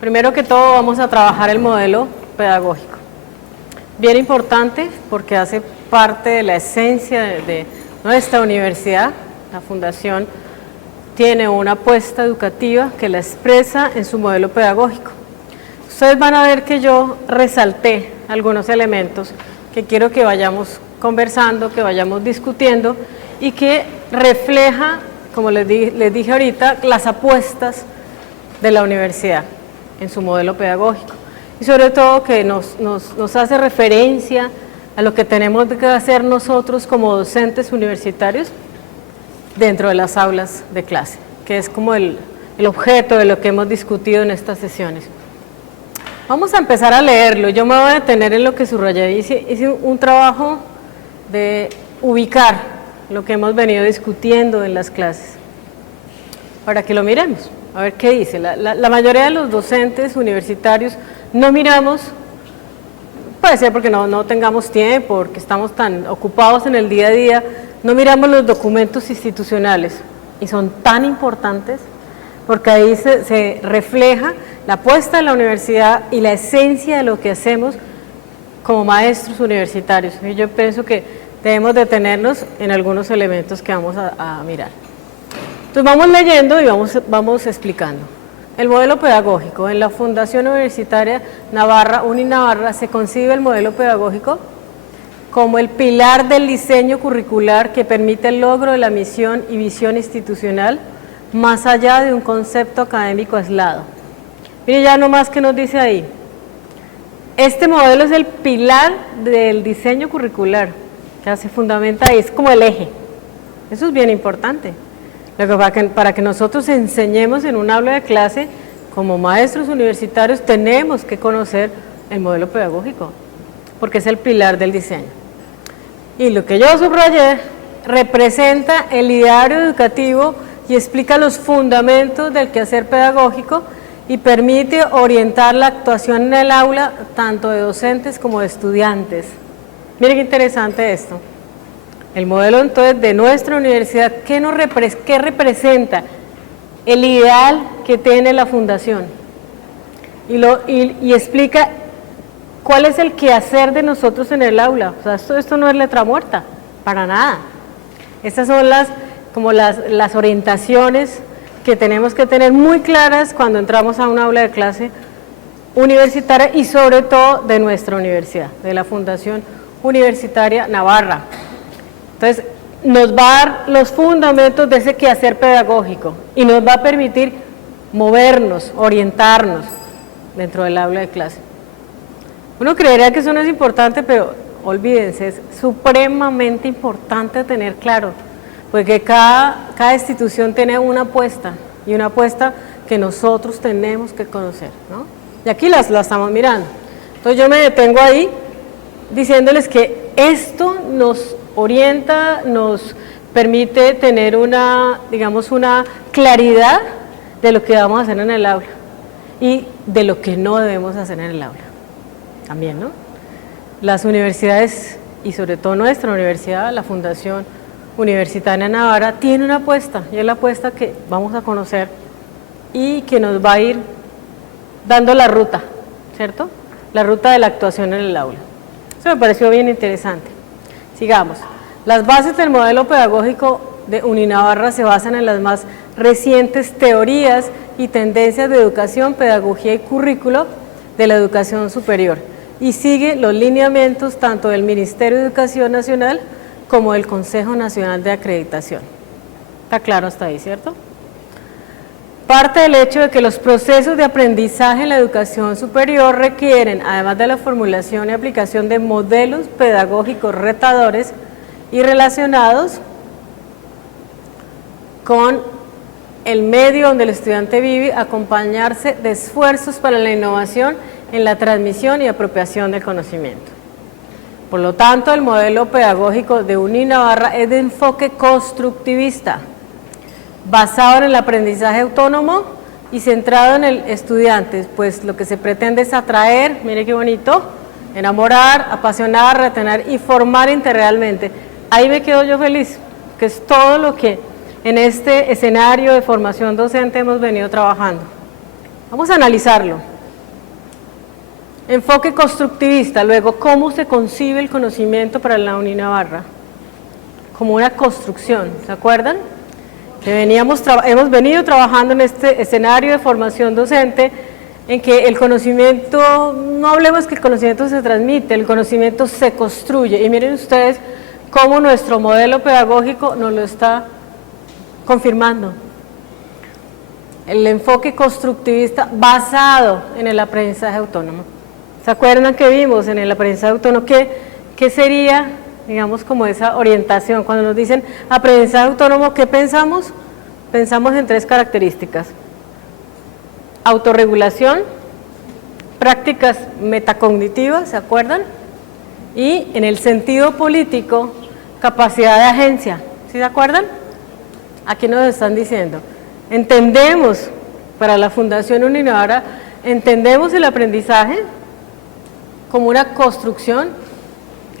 Primero que todo vamos a trabajar el modelo pedagógico. Bien importante porque hace parte de la esencia de nuestra universidad. La Fundación tiene una apuesta educativa que la expresa en su modelo pedagógico. Ustedes van a ver que yo resalté algunos elementos que quiero que vayamos conversando, que vayamos discutiendo y que refleja, como les dije ahorita, las apuestas de la universidad en su modelo pedagógico y sobre todo que nos hace referencia a lo que tenemos que hacer nosotros como docentes universitarios dentro de las aulas de clase, que es como el objeto de lo que hemos discutido en estas sesiones. Vamos a empezar a leerlo. Yo me voy a detener en lo que subrayé. Hice un trabajo de ubicar lo que hemos venido discutiendo en las clases, para que lo miremos, a ver qué dice. La mayoría de los docentes universitarios no miramos, puede ser porque no tengamos tiempo, porque estamos tan ocupados en el día a día, no miramos los documentos institucionales, y son tan importantes, porque ahí se refleja la apuesta de la universidad y la esencia de lo que hacemos como maestros universitarios. Y yo pienso que debemos detenernos en algunos elementos que vamos a mirar. Entonces vamos leyendo y vamos explicando. El modelo pedagógico. En la Fundación Universitaria Navarra, UniNavarra, se concibe el modelo pedagógico como el pilar del diseño curricular que permite el logro de la misión y visión institucional más allá de un concepto académico aislado. Mire ya nomás que nos dice ahí. Este modelo es el pilar del diseño curricular, que se fundamenta ahí, es como el eje. Eso es bien importante. Para que nosotros enseñemos en un aula de clase, como maestros universitarios, tenemos que conocer el modelo pedagógico, porque es el pilar del diseño. Y lo que yo subrayé representa el ideario educativo y explica los fundamentos del quehacer pedagógico y permite orientar la actuación en el aula tanto de docentes como de estudiantes. Miren qué interesante esto. El modelo entonces de nuestra universidad, ¿qué representa? El ideal que tiene la fundación y explica cuál es el quehacer de nosotros en el aula. O sea, esto no es letra muerta, para nada. Estas son las orientaciones que tenemos que tener muy claras cuando entramos a un aula de clase universitaria y sobre todo de nuestra universidad, de la Fundación Universitaria Navarra. Entonces, nos va a dar los fundamentos de ese quehacer pedagógico y nos va a permitir movernos, orientarnos dentro del aula de clase. Uno creería que eso no es importante, pero olvídense, es supremamente importante tener claro, porque cada institución tiene una apuesta, y una apuesta que nosotros tenemos que conocer, ¿no? Y aquí la estamos mirando. Entonces yo me detengo ahí, diciéndoles que esto nos orienta, nos permite tener una claridad de lo que vamos a hacer en el aula y de lo que no debemos hacer en el aula. También, ¿no? Las universidades, y sobre todo nuestra universidad, la Fundación Universitaria Navarra, tiene una apuesta, y es la apuesta que vamos a conocer y que nos va a ir dando la ruta, ¿cierto? La ruta de la actuación en el aula. Eso me pareció bien interesante. Sigamos. Las bases del modelo pedagógico de UniNavarra se basan en las más recientes teorías y tendencias de educación, pedagogía y currículo de la educación superior y sigue los lineamientos tanto del Ministerio de Educación Nacional como del Consejo Nacional de Acreditación. Está claro hasta ahí, ¿cierto? Parte del hecho de que los procesos de aprendizaje en la educación superior requieren, además de la formulación y aplicación de modelos pedagógicos retadores y relacionados con el medio donde el estudiante vive, acompañarse de esfuerzos para la innovación en la transmisión y apropiación del conocimiento. Por lo tanto, el modelo pedagógico de UniNavarra es de enfoque constructivista, basado en el aprendizaje autónomo y centrado en el estudiante, pues lo que se pretende es atraer, mire qué bonito, enamorar, apasionar, retener y formar integralmente. Ahí me quedo yo feliz, que es todo lo que en este escenario de formación docente hemos venido trabajando. Vamos a analizarlo. Enfoque constructivista, luego, ¿cómo se concibe el conocimiento para la Uninavarra? Como una construcción, ¿se acuerdan? Que hemos venido trabajando en este escenario de formación docente en que el conocimiento, no hablemos que el conocimiento se transmite, el conocimiento se construye. Y miren ustedes cómo nuestro modelo pedagógico nos lo está confirmando. El enfoque constructivista basado en el aprendizaje autónomo. ¿Se acuerdan que vimos en el aprendizaje autónomo qué sería, digamos, como esa orientación? Cuando nos dicen aprendizaje autónomo, ¿qué pensamos? Pensamos en 3 características: autorregulación, prácticas metacognitivas, ¿se acuerdan? Y en el sentido político, capacidad de agencia, ¿sí se acuerdan? Aquí nos están diciendo, entendemos, para la Fundación Uninavarra, entendemos el aprendizaje como una construcción,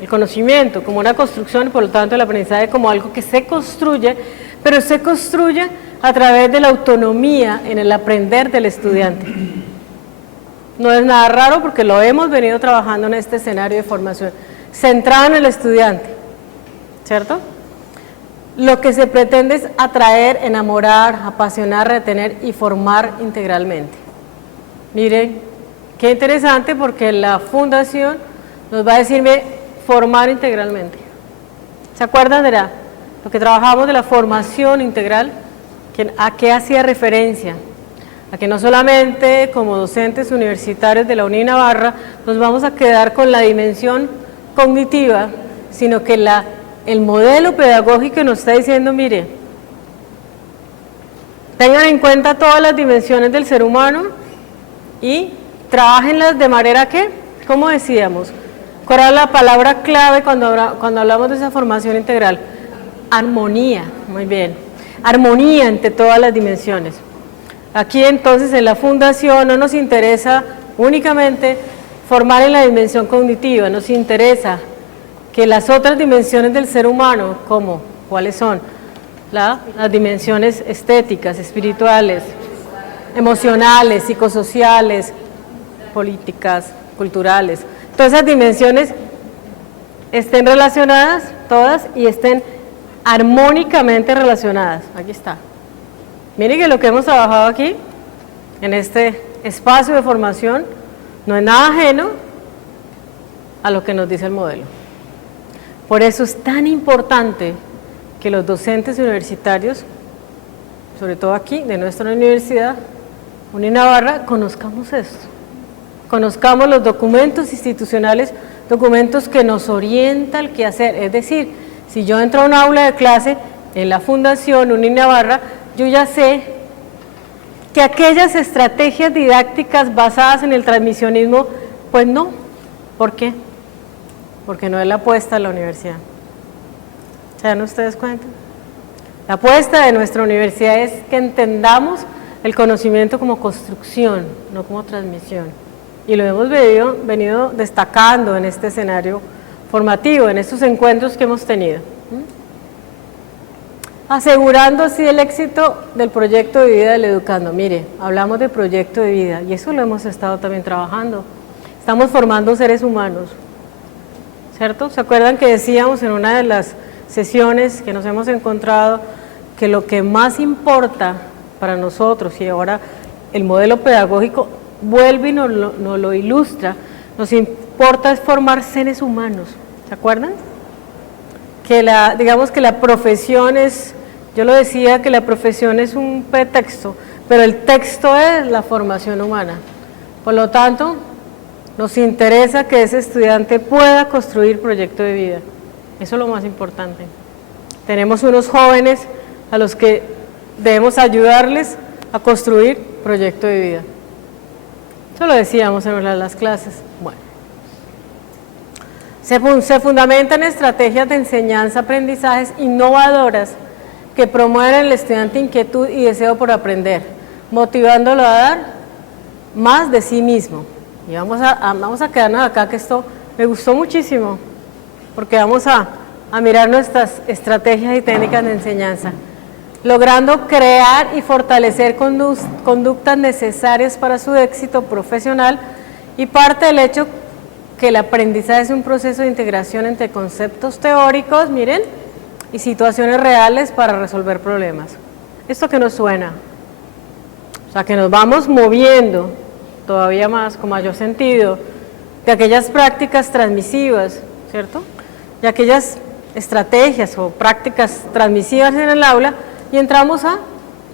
el conocimiento como una construcción, por lo tanto el aprendizaje como algo que se construye, pero se construye a través de la autonomía en el aprender del estudiante. No es nada raro porque lo hemos venido trabajando en este escenario de formación, centrado en el estudiante, ¿cierto? Lo que se pretende es atraer, enamorar, apasionar, retener y formar integralmente. Miren, qué interesante porque la fundación nos va a decirme formar integralmente. ¿Se acuerdan de lo que trabajamos de la formación integral? ¿A qué hacía referencia? A que no solamente como docentes universitarios de la Uninavarra nos vamos a quedar con la dimensión cognitiva, sino que el modelo pedagógico nos está diciendo, mire, tengan en cuenta todas las dimensiones del ser humano y trabajenlas de manera que, ¿cómo decíamos? ¿Cuál era la palabra clave cuando hablamos de esa formación integral? Armonía, muy bien, armonía entre todas las dimensiones. Aquí entonces en la fundación no nos interesa únicamente formar en la dimensión cognitiva, nos interesa que las otras dimensiones del ser humano, como, ¿cuáles son? Las dimensiones estéticas, espirituales, emocionales, psicosociales, políticas, culturales, todas esas dimensiones estén relacionadas, todas, y estén armónicamente relacionadas. Aquí está. Miren que lo que hemos trabajado aquí, en este espacio de formación, no es nada ajeno a lo que nos dice el modelo. Por eso es tan importante que los docentes universitarios, sobre todo aquí, de nuestra universidad, Uninavarra, conozcamos esto. Conozcamos los documentos institucionales, documentos que nos orientan el quehacer. Es decir, si yo entro a un aula de clase en la Fundación Uninavarra, yo ya sé que aquellas estrategias didácticas basadas en el transmisionismo, pues no. ¿Por qué? Porque no es la apuesta de la universidad. ¿Se dan ustedes cuenta? La apuesta de nuestra universidad es que entendamos el conocimiento como construcción, no como transmisión. Y lo hemos venido destacando en este escenario formativo, en estos encuentros que hemos tenido. Asegurando así el éxito del proyecto de vida del educando. Mire, hablamos de proyecto de vida y eso lo hemos estado también trabajando. Estamos formando seres humanos, ¿cierto? ¿Se acuerdan que decíamos en una de las sesiones que nos hemos encontrado que lo que más importa para nosotros, y ahora el modelo pedagógico vuelve y nos lo ilustra, nos importa es formar seres humanos, ¿se acuerdan? Que digamos que la profesión es, yo lo decía que la profesión es un pretexto, pero el texto es la formación humana. Por lo tanto, nos interesa que ese estudiante pueda construir proyecto de vida. Eso es lo más importante. Tenemos unos jóvenes a los que debemos ayudarles a construir proyecto de vida. Eso lo decíamos en una de las clases. Bueno. Se fundamentan estrategias de enseñanza-aprendizajes innovadoras que promueven en el estudiante inquietud y deseo por aprender, motivándolo a dar más de sí mismo. Y vamos a quedarnos acá, que esto me gustó muchísimo, porque vamos a mirar nuestras estrategias y técnicas de enseñanza. logrando crear y fortalecer conductas necesarias para su éxito profesional, y parte del hecho que el aprendizaje es un proceso de integración entre conceptos teóricos, miren, y situaciones reales para resolver problemas. ¿Esto que nos suena? O sea, que nos vamos moviendo todavía más, con mayor sentido, de aquellas prácticas transmisivas, ¿cierto? De aquellas estrategias o prácticas transmisivas en el aula, y entramos a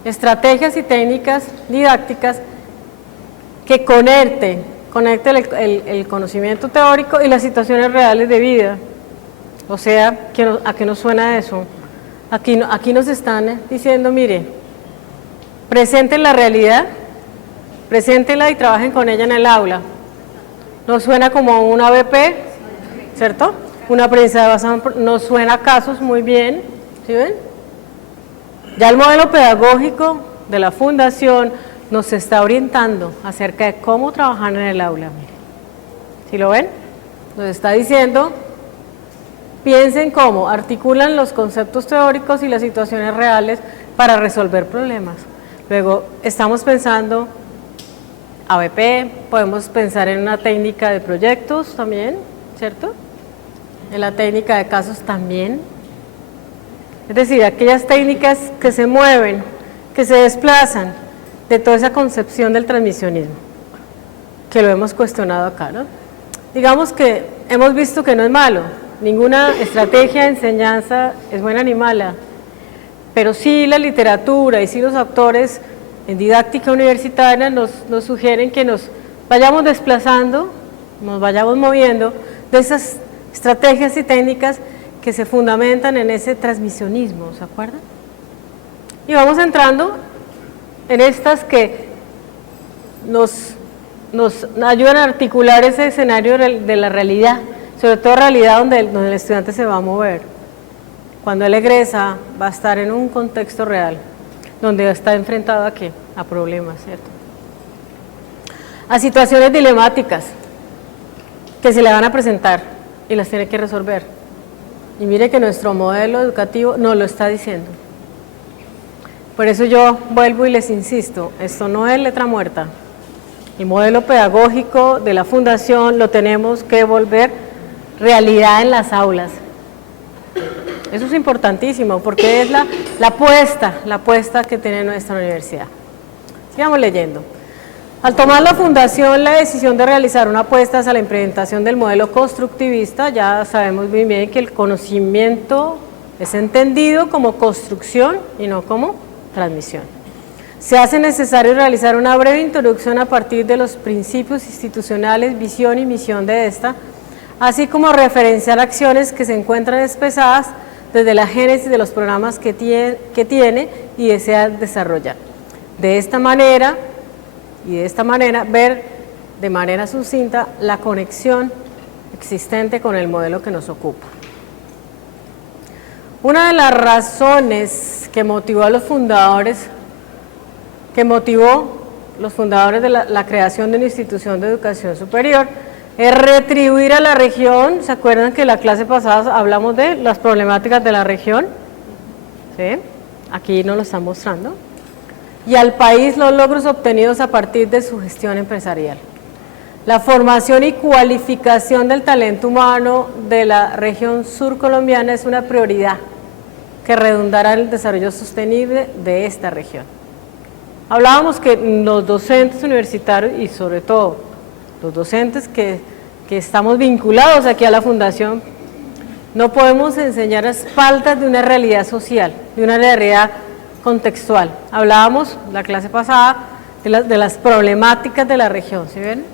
estrategias y técnicas didácticas que conecten el conocimiento teórico y las situaciones reales de vida. O sea, ¿a qué nos suena eso? Aquí nos están diciendo, mire, presenten la realidad, preséntenla y trabajen con ella en el aula. Nos suena como un ABP, ¿cierto? Una aprendizaje basado nos suena a casos muy bien, ¿sí ven? Ya el modelo pedagógico de la Fundación nos está orientando acerca de cómo trabajar en el aula. Miren. ¿Sí lo ven? Nos está diciendo, piensen cómo articulan los conceptos teóricos y las situaciones reales para resolver problemas. Luego, estamos pensando ABP, podemos pensar en una técnica de proyectos también, ¿cierto? En la técnica de casos también. Es decir, aquellas técnicas que se mueven, que se desplazan de toda esa concepción del transmisionismo, que lo hemos cuestionado acá, ¿no? Digamos que hemos visto que no es malo, ninguna estrategia de enseñanza es buena ni mala, pero sí la literatura y sí los autores en didáctica universitaria nos sugieren que nos vayamos desplazando, nos vayamos moviendo de esas estrategias y técnicas que se fundamentan en ese transmisionismo, ¿se acuerdan? Y vamos entrando en estas que nos ayudan a articular ese escenario de la realidad, sobre todo realidad donde el estudiante se va a mover. Cuando él egresa va a estar en un contexto real, donde está enfrentado ¿a qué? A problemas, ¿cierto? A situaciones dilemáticas que se le van a presentar y las tiene que resolver. Y mire que nuestro modelo educativo nos lo está diciendo. Por eso yo vuelvo y les insisto, esto no es letra muerta. El modelo pedagógico de la Fundación lo tenemos que volver realidad en las aulas. Eso es importantísimo porque es la apuesta que tiene nuestra universidad. Sigamos leyendo. Al tomar la Fundación la decisión de realizar una apuesta hacia la implementación del modelo constructivista, ya sabemos muy bien que el conocimiento es entendido como construcción y no como transmisión. Se hace necesario realizar una breve introducción a partir de los principios institucionales, visión y misión de esta, así como referenciar acciones que se encuentran expresadas desde la génesis de los programas que tiene y desea desarrollar. De esta manera, ver de manera sucinta la conexión existente con el modelo que nos ocupa. Una de las razones que motivó a los fundadores, de la creación de una institución de educación superior, es retribuir a la región. ¿Se acuerdan que la clase pasada hablamos de las problemáticas de la región? ¿Sí? Aquí nos lo están mostrando. Y al país los logros obtenidos a partir de su gestión empresarial. La formación y cualificación del talento humano de la región sur colombiana es una prioridad que redundará en el desarrollo sostenible de esta región. Hablábamos que los docentes universitarios y sobre todo los docentes que estamos vinculados aquí a la Fundación, no podemos enseñar a espaldas de una realidad social, de una realidad contextual. Hablábamos la clase pasada de las problemáticas de la región, ¿sí ven?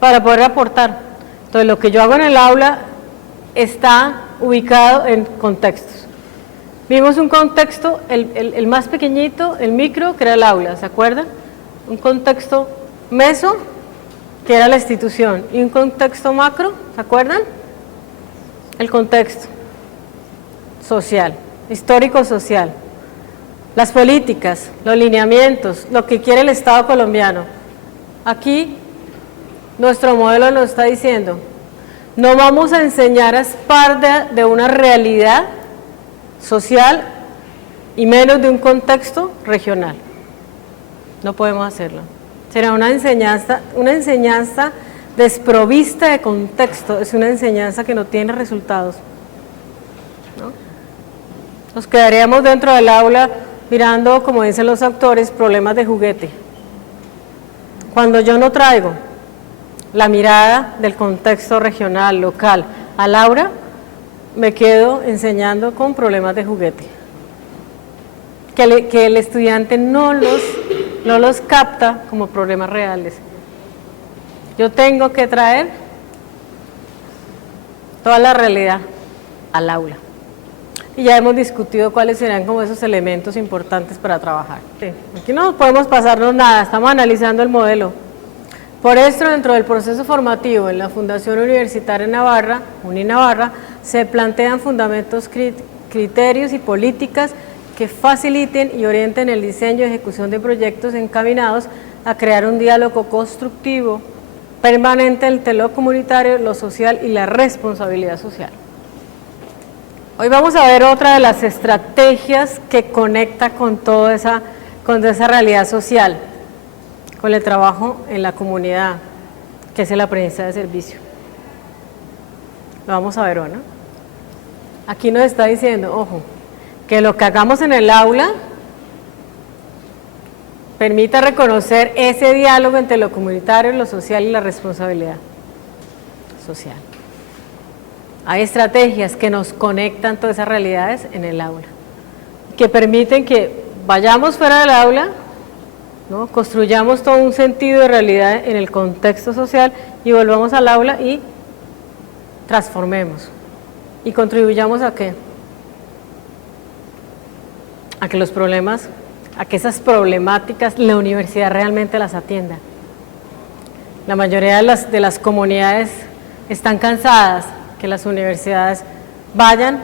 Para poder aportar. Entonces lo que yo hago en el aula está ubicado en contextos. Vimos un contexto, el más pequeñito, el micro, que era el aula, ¿se acuerdan? Un contexto meso, que era la institución, y un contexto macro, ¿se acuerdan? El contexto social, histórico-social, las políticas, los lineamientos, lo que quiere el Estado colombiano. Aquí nuestro modelo nos está diciendo, no vamos a enseñar a espaldas de una realidad social y menos de un contexto regional. No podemos hacerlo. Será una enseñanza desprovista de contexto, es una enseñanza que no tiene resultados, ¿no? Nos quedaríamos dentro del aula mirando, como dicen los autores, problemas de juguete. Cuando yo no traigo la mirada del contexto regional, local, al aula, me quedo enseñando con problemas de juguete. Que el estudiante no los capta como problemas reales. Yo tengo que traer toda la realidad al aula. Y ya hemos discutido cuáles serán como esos elementos importantes para trabajar. Sí, aquí no podemos pasarnos nada, estamos analizando el modelo. Por esto, dentro del proceso formativo en la Fundación Universitaria Navarra, UniNavarra, se plantean fundamentos, criterios y políticas que faciliten y orienten el diseño y ejecución de proyectos encaminados a crear un diálogo constructivo permanente entre lo comunitario, lo social y la responsabilidad social. Hoy vamos a ver otra de las estrategias que conecta con toda esa realidad social, con el trabajo en la comunidad, que es el aprendizaje de servicio. Lo vamos a ver hoy, ¿no? Aquí nos está diciendo, ojo, que lo que hagamos en el aula permita reconocer ese diálogo entre lo comunitario, lo social y la responsabilidad social. Hay estrategias que nos conectan todas esas realidades en el aula, que permiten que vayamos fuera del aula, ¿no? Construyamos todo un sentido de realidad en el contexto social y volvamos al aula y transformemos y contribuyamos a qué, a que los problemas, a que esas problemáticas la universidad realmente las atienda. La mayoría de las comunidades están cansadas que las universidades vayan,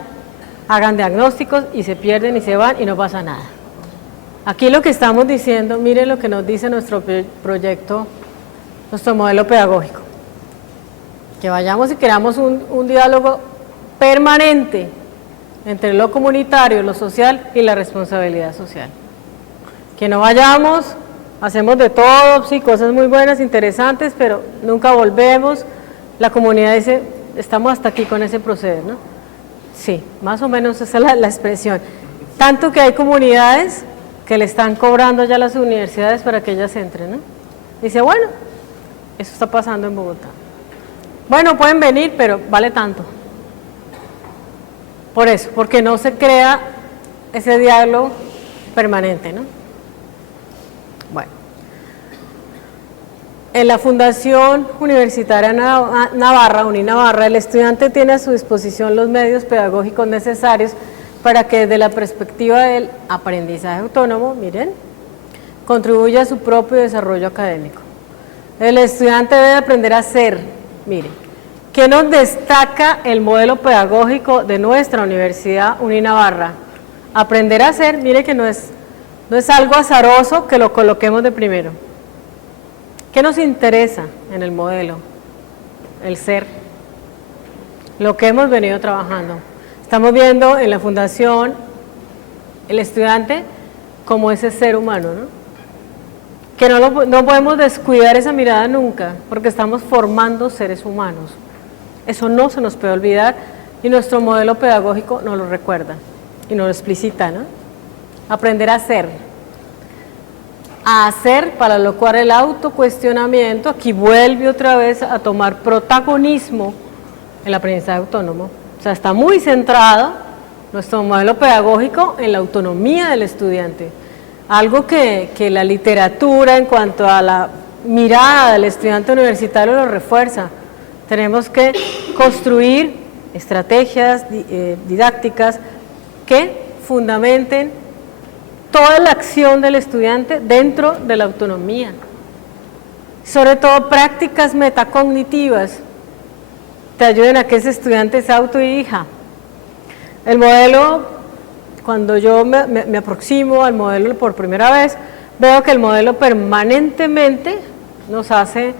hagan diagnósticos y se pierden y se van y no pasa nada. Aquí lo que estamos diciendo, miren lo que nos dice nuestro proyecto, nuestro modelo pedagógico, que vayamos y creamos un diálogo permanente entre lo comunitario, lo social y la responsabilidad social. Que no vayamos, hacemos de todo, sí, cosas muy buenas, interesantes, pero nunca volvemos. La comunidad dice, estamos hasta aquí con ese proceder, ¿no? Sí, más o menos esa es la expresión. Tanto que hay comunidades que le están cobrando ya a las universidades para que ellas entren, ¿no? Dice, bueno, eso está pasando en Bogotá. Bueno, pueden venir, pero vale tanto. Por eso, porque no se crea ese diálogo permanente, ¿no? Bueno, en la Fundación Universitaria Navarra, UniNavarra, el estudiante tiene a su disposición los medios pedagógicos necesarios para que desde la perspectiva del aprendizaje autónomo, miren, contribuya a su propio desarrollo académico. El estudiante debe aprender a ser, miren, ¿qué nos destaca el modelo pedagógico de nuestra Universidad UniNavarra? Aprender a ser, mire que no es algo azaroso que lo coloquemos de primero. ¿Qué nos interesa en el modelo? El ser, lo que hemos venido trabajando. Estamos viendo en la fundación el estudiante como ese ser humano, ¿no? Que no podemos descuidar esa mirada nunca, porque estamos formando seres humanos. Eso no se nos puede olvidar y nuestro modelo pedagógico nos lo recuerda y nos lo explicita, ¿no? Aprender a ser. A hacer, para lo cual el autocuestionamiento aquí vuelve otra vez a tomar protagonismo en el aprendizaje autónomo. O sea, está muy centrado nuestro modelo pedagógico en la autonomía del estudiante. Algo que la literatura en cuanto a la mirada del estudiante universitario lo refuerza. Tenemos que construir estrategias didácticas que fundamenten toda la acción del estudiante dentro de la autonomía. Sobre todo prácticas metacognitivas te ayuden a que ese estudiante se autodirija. El modelo, cuando yo me aproximo al modelo por primera vez, veo que el modelo permanentemente nos hace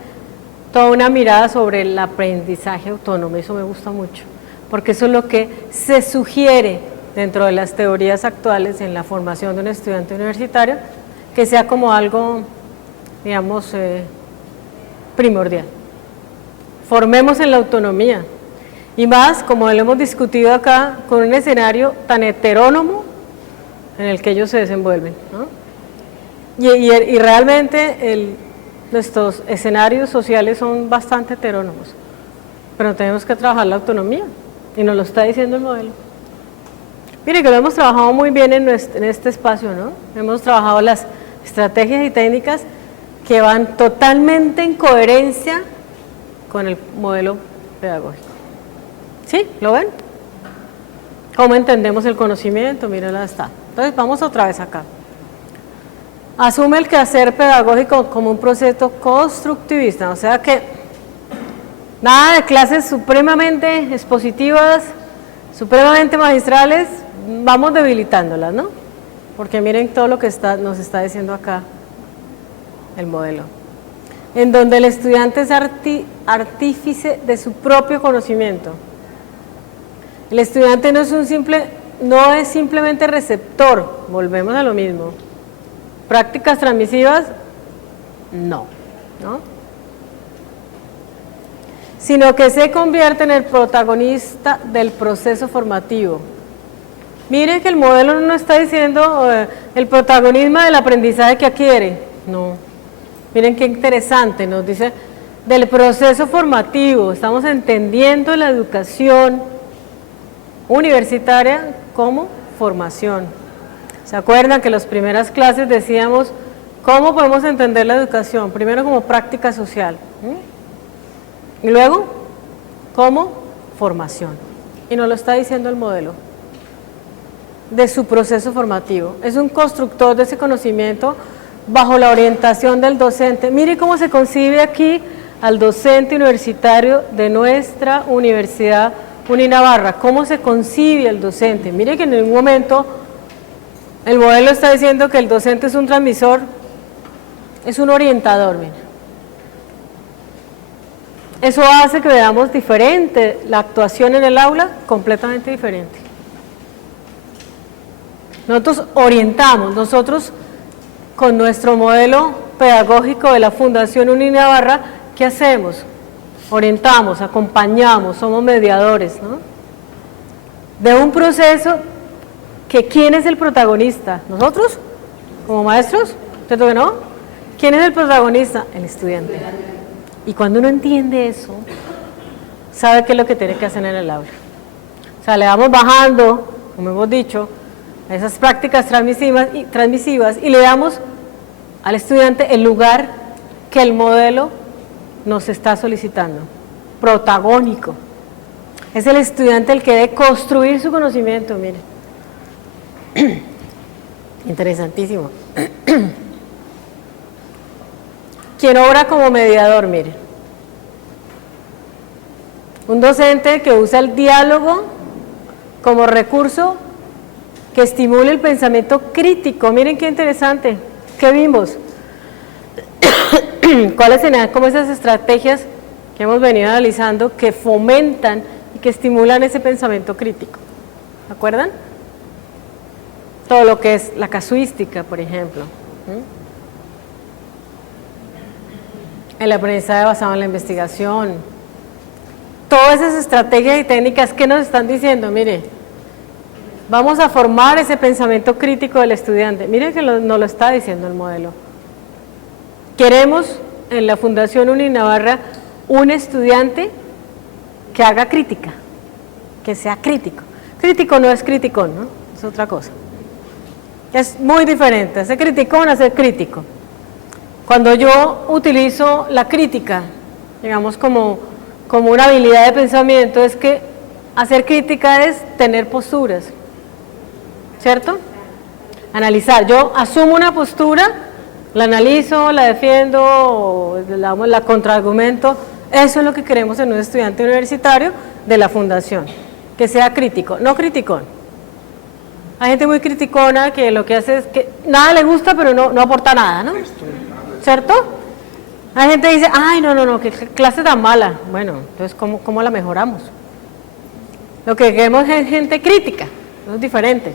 toda una mirada sobre el aprendizaje autónomo. Eso me gusta mucho, porque eso es lo que se sugiere dentro de las teorías actuales en la formación de un estudiante universitario, que sea como algo, digamos, primordial. Formemos en la autonomía, y más, como lo hemos discutido acá, con un escenario tan heterónomo en el que ellos se desenvuelven, ¿no? Y realmente nuestros escenarios sociales son bastante heterónomos, pero tenemos que trabajar la autonomía, y nos lo está diciendo el modelo. Mire que lo hemos trabajado muy bien en este espacio, ¿no? Hemos trabajado las estrategias y técnicas que van totalmente en coherencia con el modelo pedagógico. ¿Sí? ¿Lo ven? ¿Cómo entendemos el conocimiento? Mírenla, está. Entonces vamos otra vez acá. Asume el quehacer pedagógico como un proceso constructivista, o sea que nada de clases supremamente expositivas, supremamente magistrales, vamos debilitándolas, ¿no? Porque miren todo lo que nos está diciendo acá el modelo. En donde el estudiante es artífice de su propio conocimiento. El estudiante no es simplemente receptor, volvemos a lo mismo. Prácticas transmisivas, no, sino que se convierte en el protagonista del proceso formativo. Miren que el modelo no está diciendo el protagonismo del aprendizaje que adquiere, no. Miren qué interesante, nos dice del proceso formativo, estamos entendiendo la educación universitaria como formación. ¿Se acuerdan que en las primeras clases decíamos cómo podemos entender la educación? Primero como práctica social, y luego como formación. Y nos lo está diciendo el modelo de su proceso formativo. Es un constructor de ese conocimiento bajo la orientación del docente. Mire cómo se concibe aquí al docente universitario de nuestra Universidad Uninavarra. ¿Cómo se concibe el docente? Mire que en ningún momento el modelo está diciendo que el docente es un transmisor, es un orientador. Mira. Eso hace que veamos diferente la actuación en el aula, completamente diferente. Nosotros orientamos, nosotros con nuestro modelo pedagógico de la Fundación Uninavarra, ¿qué hacemos? Orientamos, acompañamos, somos mediadores, ¿no? De un proceso que ¿quién es el protagonista? ¿Nosotros? ¿Como maestros? ¿Cierto que no? ¿Quién es el protagonista? El estudiante. Y cuando uno entiende eso, sabe qué es lo que tiene que hacer en el aula. O sea, le vamos bajando, como hemos dicho, a esas prácticas transmisivas y le damos al estudiante el lugar que el modelo nos está solicitando, protagónico. Es el estudiante el que debe construir su conocimiento, miren. Interesantísimo. ¿Quién obra como mediador? Miren. Un docente que usa el diálogo como recurso que estimule el pensamiento crítico. Miren qué interesante. ¿Qué vimos? ¿Cuáles serían como esas estrategias que hemos venido analizando que fomentan y que estimulan ese pensamiento crítico? ¿Se acuerdan? Todo lo que es la casuística, por ejemplo. El aprendizaje basado en la investigación. Todas esas estrategias y técnicas que nos están diciendo, mire, vamos a formar ese pensamiento crítico del estudiante. Mire que nos lo está diciendo el modelo. Queremos en la Fundación Uninavarra un estudiante que haga crítica, que sea crítico. Crítico no es criticón, ¿no? Es otra cosa. Es muy diferente, ser criticón a ser crítico. Cuando yo utilizo la crítica, digamos como una habilidad de pensamiento, es que hacer crítica es tener posturas, ¿cierto? Analizar, yo asumo una postura, la analizo, la defiendo, la contraargumento. Eso es lo que queremos en un estudiante universitario de la Fundación, que sea crítico, no criticón. Hay gente muy criticona que lo que hace es que nada le gusta pero no aporta nada, ¿no? ¿Cierto? Hay gente que dice, ay, no, que clase tan mala. Bueno, entonces, ¿cómo la mejoramos? Lo que queremos es gente crítica, eso es diferente.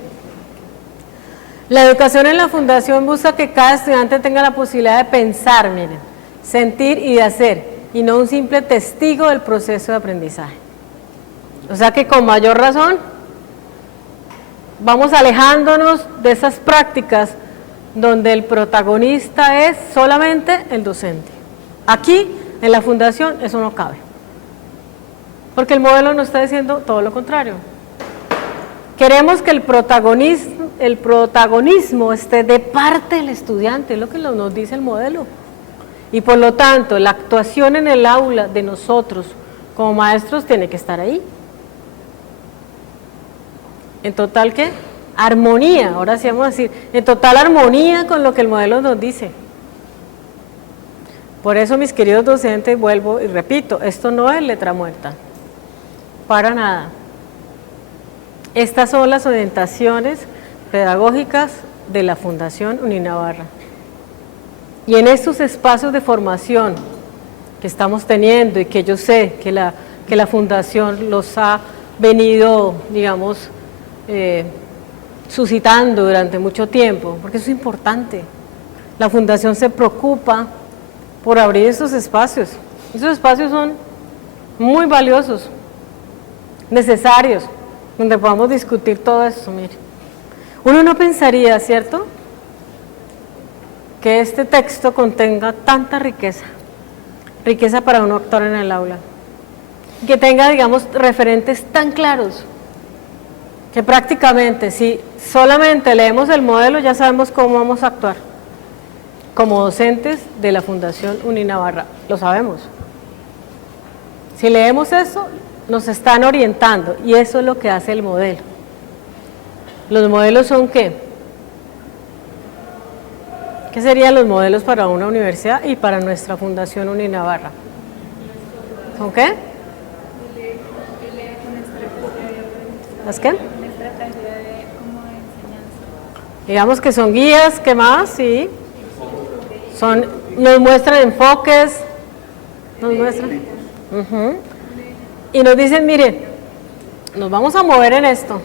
La educación en la fundación busca que cada estudiante tenga la posibilidad de pensar, miren, sentir y de hacer, y no un simple testigo del proceso de aprendizaje. O sea que con mayor razón vamos alejándonos de esas prácticas donde el protagonista es solamente el docente. Aquí, en la fundación, eso no cabe. Porque el modelo nos está diciendo todo lo contrario. Queremos que el protagonismo esté de parte del estudiante, es lo que nos dice el modelo. Y por lo tanto, la actuación en el aula de nosotros como maestros tiene que estar ahí. En total, ¿qué? Armonía, ahora sí vamos a decir, en total armonía con lo que el modelo nos dice. Por eso, mis queridos docentes, vuelvo y repito, esto no es letra muerta, para nada. Estas son las orientaciones pedagógicas de la Fundación Uninavarra. Y en estos espacios de formación que estamos teniendo y que yo sé que la Fundación los ha venido, digamos, suscitando durante mucho tiempo, porque eso es importante. La Fundación se preocupa por abrir estos espacios. Esos espacios son muy valiosos, necesarios, donde podamos discutir todo eso, mire. Uno no pensaría, ¿cierto?, que este texto contenga tanta riqueza para uno actuar en el aula, que tenga, digamos, referentes tan claros, que prácticamente si solamente leemos el modelo ya sabemos cómo vamos a actuar como docentes de la Fundación Uninavarra, lo sabemos. Si leemos eso, nos están orientando y eso es lo que hace el modelo. ¿Los modelos son qué? ¿Qué serían los modelos para una universidad y para nuestra Fundación Uninavarra? ¿Son qué? ¿Las qué? Digamos que son guías, ¿qué más? Sí. Nos muestran enfoques, nos muestran. Y nos dicen, miren, nos vamos a mover en esto.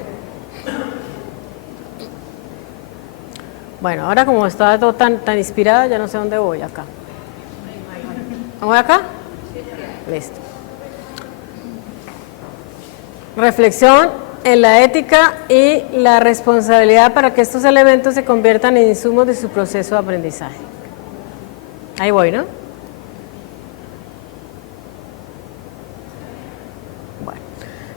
Bueno, ahora como estaba todo tan inspirada, ya no sé dónde voy acá. ¿Voy acá? Listo. Reflexión en la ética y la responsabilidad para que estos elementos se conviertan en insumos de su proceso de aprendizaje. Ahí voy, ¿no? Bueno,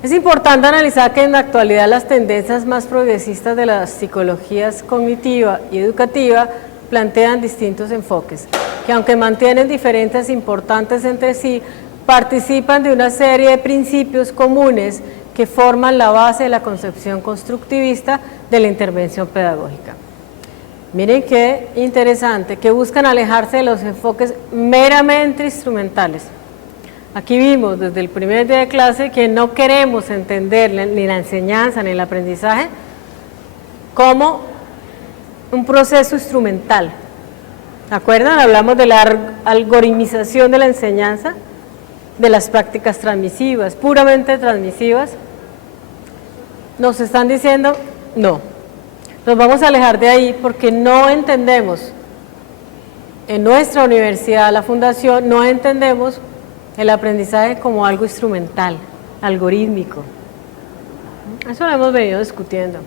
es importante analizar que en la actualidad las tendencias más progresistas de las psicologías cognitiva y educativa plantean distintos enfoques, que aunque mantienen diferencias importantes entre sí, participan de una serie de principios comunes que forman la base de la concepción constructivista de la intervención pedagógica. Miren qué interesante, que buscan alejarse de los enfoques meramente instrumentales. Aquí vimos desde el primer día de clase que no queremos entender ni la enseñanza ni el aprendizaje como un proceso instrumental. ¿Se acuerdan? Hablamos de la algoritmización de la enseñanza, de las prácticas transmisivas, puramente transmisivas. Nos están diciendo, no, nos vamos a alejar de ahí porque no entendemos, en nuestra universidad, la fundación, no entendemos el aprendizaje como algo instrumental, algorítmico. Eso lo hemos venido discutiendo.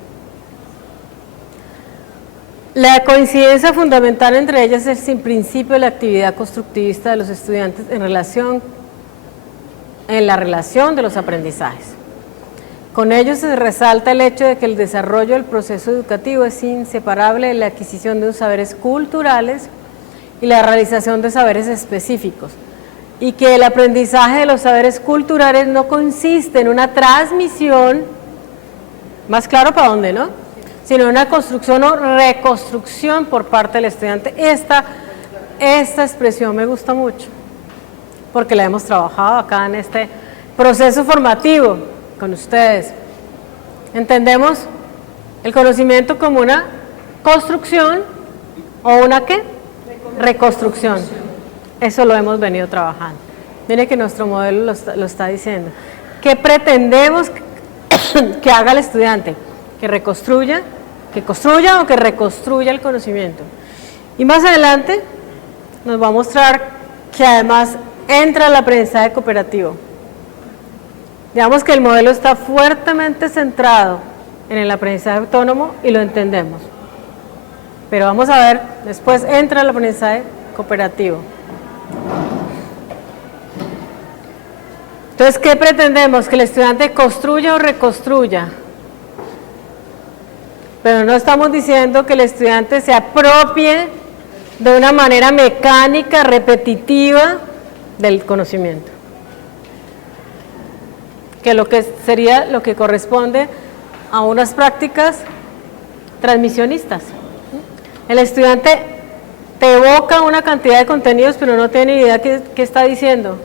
La coincidencia fundamental entre ellas es el principio de la actividad constructivista de los estudiantes en la relación de los aprendizajes. Con ello se resalta el hecho de que el desarrollo del proceso educativo es inseparable de la adquisición de saberes culturales y la realización de saberes específicos, y que el aprendizaje de los saberes culturales no consiste en una transmisión, más claro para dónde, ¿no?, sino en una construcción o reconstrucción por parte del estudiante. Esta expresión me gusta mucho, porque la hemos trabajado acá en este proceso formativo con ustedes. Entendemos el conocimiento como una construcción o una ¿qué? Reconstrucción. Eso lo hemos venido trabajando. Mire que nuestro modelo lo está diciendo. ¿Qué pretendemos que haga el estudiante? que construya o que reconstruya el conocimiento. Y más adelante nos va a mostrar que además entra el aprendizaje cooperativo. Digamos que el modelo está fuertemente centrado en el aprendizaje autónomo y lo entendemos. Pero vamos a ver, después entra el aprendizaje cooperativo. Entonces, ¿qué pretendemos? Que el estudiante construya o reconstruya. Pero no estamos diciendo que el estudiante se apropie de una manera mecánica, repetitiva del conocimiento. Que lo que sería lo que corresponde a unas prácticas transmisionistas. El estudiante te evoca una cantidad de contenidos, pero no tiene ni idea qué está diciendo.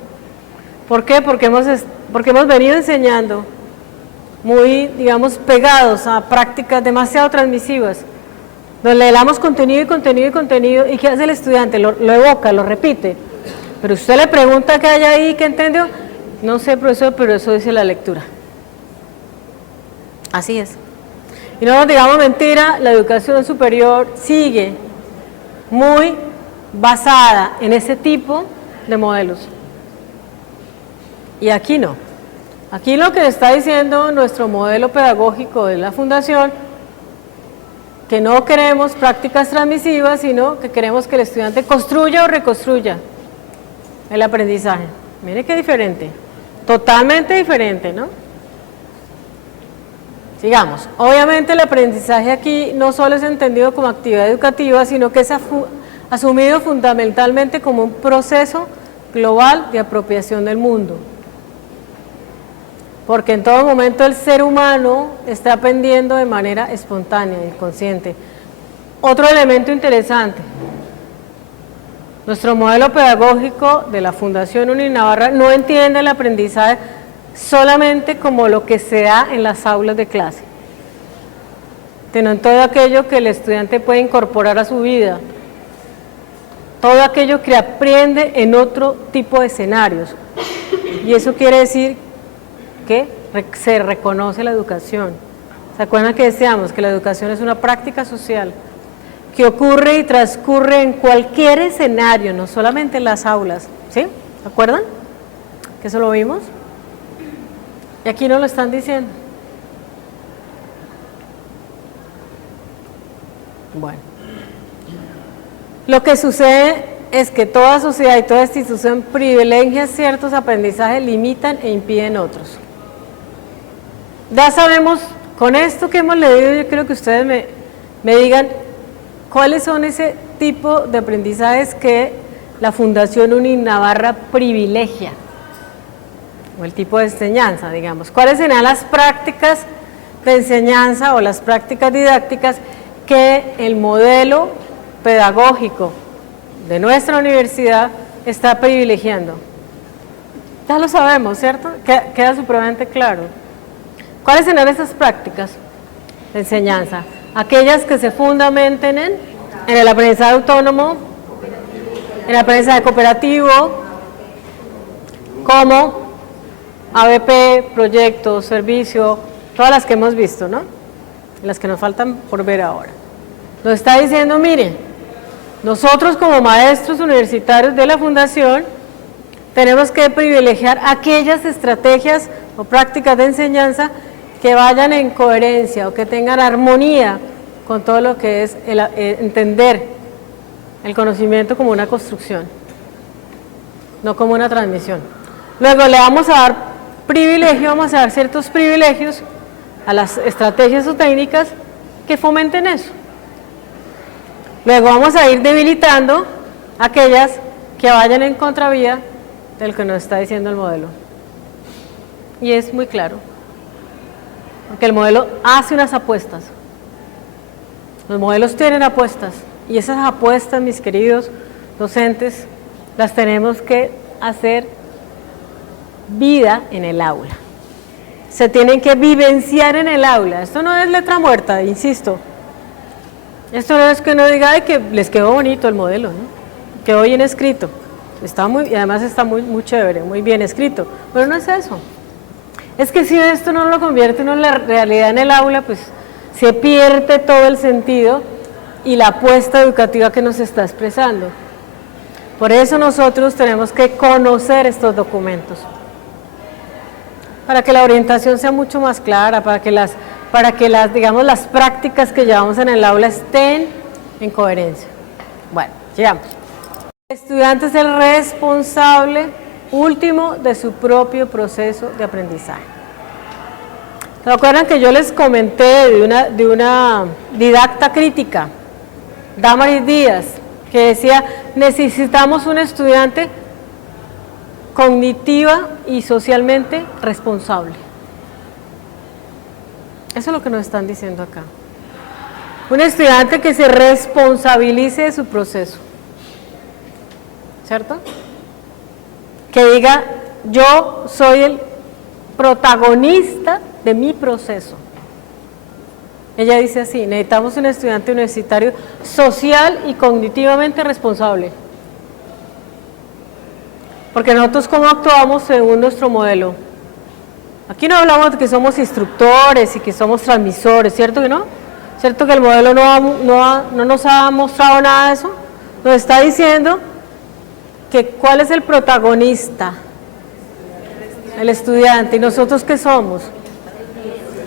¿Por qué? Porque hemos venido enseñando muy, digamos, pegados a prácticas demasiado transmisivas, donde le damos contenido y contenido y contenido, y ¿qué hace el estudiante? Lo evoca, lo repite. Pero usted le pregunta qué hay ahí, qué entendió. No sé, profesor, pero eso dice la lectura. Así es. Y no nos digamos mentira, la educación superior sigue muy basada en ese tipo de modelos. Y aquí no. Aquí lo que está diciendo nuestro modelo pedagógico de la Fundación, que no queremos prácticas transmisivas, sino que queremos que el estudiante construya o reconstruya el aprendizaje. Mire qué diferente, totalmente diferente, ¿no? Sigamos. Obviamente el aprendizaje aquí no solo es entendido como actividad educativa, sino que es asumido fundamentalmente como un proceso global de apropiación del mundo. Porque en todo momento el ser humano está aprendiendo de manera espontánea y consciente. Otro elemento interesante, nuestro modelo pedagógico de la Fundación Uninavarra no entiende el aprendizaje solamente como lo que se da en las aulas de clase, sino en todo aquello que el estudiante puede incorporar a su vida, todo aquello que aprende en otro tipo de escenarios. Y eso quiere decir que se reconoce la educación. ¿Se acuerdan que decíamos que la educación es una práctica social que ocurre y transcurre en cualquier escenario, no solamente en las aulas? ¿Sí? ¿Se acuerdan? Que eso lo vimos. Y aquí no lo están diciendo. Bueno. Lo que sucede es que toda sociedad y toda institución privilegia ciertos aprendizajes, limitan e impiden otros. Ya sabemos, con esto que hemos leído, yo quiero que ustedes me digan cuáles son ese tipo de aprendizajes que la Fundación Uninavarra privilegia, o el tipo de enseñanza, digamos. ¿Cuáles serán las prácticas de enseñanza o las prácticas didácticas que el modelo pedagógico de nuestra universidad está privilegiando? Ya lo sabemos, ¿cierto? Queda supremamente claro. ¿Cuáles serán esas prácticas de enseñanza? Aquellas que se fundamenten en el aprendizaje autónomo, en el aprendizaje cooperativo, como ABP, proyecto, servicio, todas las que hemos visto, ¿no? Las que nos faltan por ver ahora. Nos está diciendo, miren, nosotros como maestros universitarios de la Fundación tenemos que privilegiar aquellas estrategias o prácticas de enseñanza que vayan en coherencia o que tengan armonía con todo lo que es entender el conocimiento como una construcción, no como una transmisión. Luego le vamos a dar privilegio, vamos a dar ciertos privilegios a las estrategias o técnicas que fomenten eso. Luego vamos a ir debilitando aquellas que vayan en contravía del que nos está diciendo el modelo. Y es muy claro, porque el modelo hace unas apuestas. Los modelos tienen apuestas, y esas apuestas, mis queridos docentes, las tenemos que hacer vida en el aula. Se tienen que vivenciar en el aula. Esto no es letra muerta, insisto. Esto no es que uno diga, ay, que les quedó bonito el modelo, ¿no? Quedó bien escrito. Está y además está muy chévere, muy bien escrito. Pero no es eso. Es que si esto no lo convierte uno en la realidad en el aula, pues se pierde todo el sentido y la apuesta educativa que nos está expresando. Por eso nosotros tenemos que conocer estos documentos, para que la orientación sea mucho más clara, para que las digamos, las prácticas que llevamos en el aula estén en coherencia. Bueno, llegamos. El estudiante es el responsable último de su propio proceso de aprendizaje. ¿Se acuerdan que yo les comenté de una didacta crítica, Damaris Díaz, que decía, necesitamos un estudiante cognitiva y socialmente responsable? Eso es lo que nos están diciendo acá. Un estudiante que se responsabilice de su proceso, ¿cierto? Que diga, yo soy el protagonista de mi proceso. Ella dice así, necesitamos un estudiante universitario social y cognitivamente responsable. Porque nosotros, ¿cómo actuamos según nuestro modelo? Aquí no hablamos de que somos instructores y que somos transmisores, ¿cierto que no? ¿Cierto que el modelo no nos ha mostrado nada de eso? Nos está diciendo que ¿cuál es el protagonista? El estudiante. ¿Y nosotros qué somos?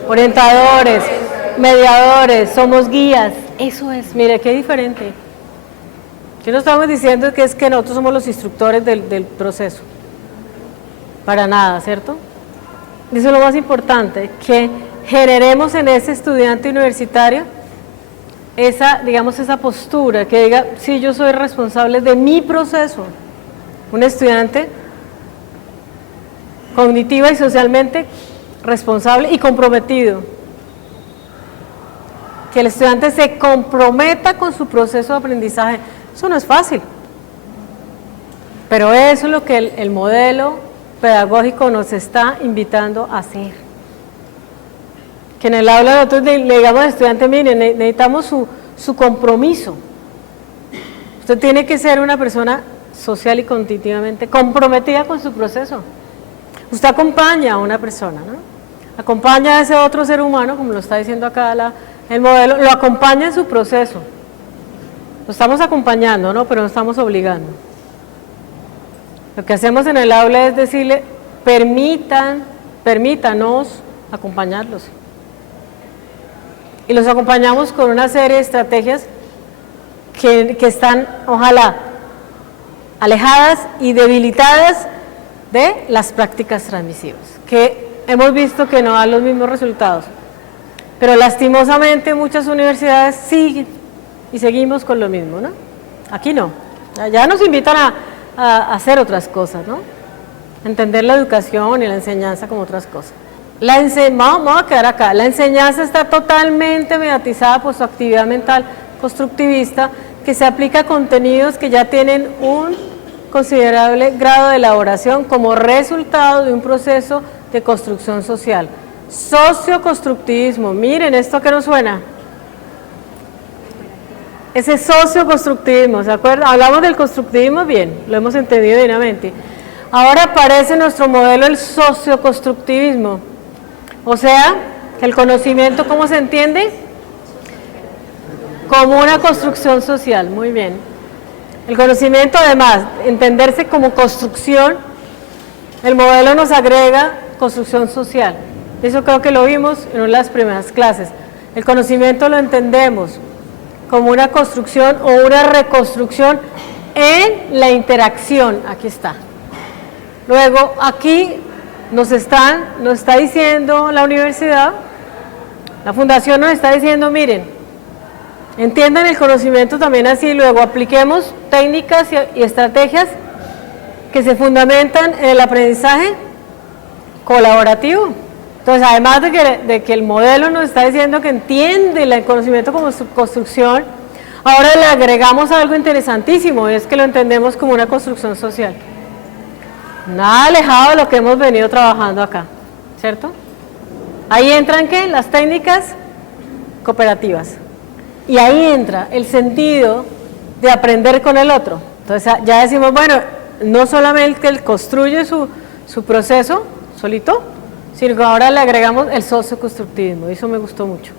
Orientadores, mediadores, somos guías. Eso es, mire, qué diferente. Aquí no estamos diciendo que es que nosotros somos los instructores del proceso. Para nada, ¿cierto? Eso es lo más importante, que generemos en ese estudiante universitario esa, digamos, esa postura, que diga, sí, yo soy responsable de mi proceso. Un estudiante cognitiva y socialmente responsable y comprometido. Que el estudiante se comprometa con su proceso de aprendizaje. Eso no es fácil, pero eso es lo que el modelo pedagógico nos está invitando a hacer. Que en el aula nosotros le digamos al estudiante, miren, necesitamos su compromiso. Usted tiene que ser una persona social y cognitivamente comprometida con su proceso. Usted acompaña a una persona, ¿no? Acompaña a ese otro ser humano, como lo está diciendo acá el modelo, lo acompaña en su proceso. Lo estamos acompañando, ¿no? Pero no estamos obligando. Lo que hacemos en el aula es decirle, permítanos acompañarlos. Y los acompañamos con una serie de estrategias que están, ojalá, alejadas y debilitadas de las prácticas transmisivas, que hemos visto que no dan los mismos resultados. Pero lastimosamente muchas universidades siguen y seguimos con lo mismo, ¿no? Aquí no. Ya nos invitan a hacer otras cosas, ¿no? Entender la educación y la enseñanza como otras cosas. Vamos a quedar acá. La enseñanza está totalmente mediatizada por su actividad mental constructivista, que se aplica a contenidos que ya tienen un considerable grado de elaboración como resultado de un proceso de construcción social. Socioconstructivismo, miren esto que nos suena. Ese socioconstructivismo, ¿se acuerdan? Hablamos del constructivismo, bien, lo hemos entendido divinamente. Ahora aparece en nuestro modelo el socioconstructivismo, o sea, el conocimiento, ¿cómo se entiende? Como una construcción social, muy bien. El conocimiento, además, entenderse como construcción, el modelo nos agrega construcción social. Eso creo que lo vimos en una de las primeras clases. El conocimiento lo entendemos como una construcción o una reconstrucción en la interacción. Aquí está. Luego, aquí nos está diciendo la universidad, la fundación nos está diciendo, miren, entiendan el conocimiento también así, luego apliquemos técnicas y estrategias que se fundamentan en el aprendizaje colaborativo. Entonces, además de que el modelo nos está diciendo que entiende el conocimiento como su construcción, ahora le agregamos algo interesantísimo, es que lo entendemos como una construcción social. Nada alejado de lo que hemos venido trabajando acá, ¿cierto? Ahí entran, ¿qué? Las técnicas cooperativas. Y ahí entra el sentido de aprender con el otro. Entonces, ya decimos, bueno, no solamente él construye su proceso solito, sino que ahora le agregamos el socioconstructivismo, y eso me gustó mucho.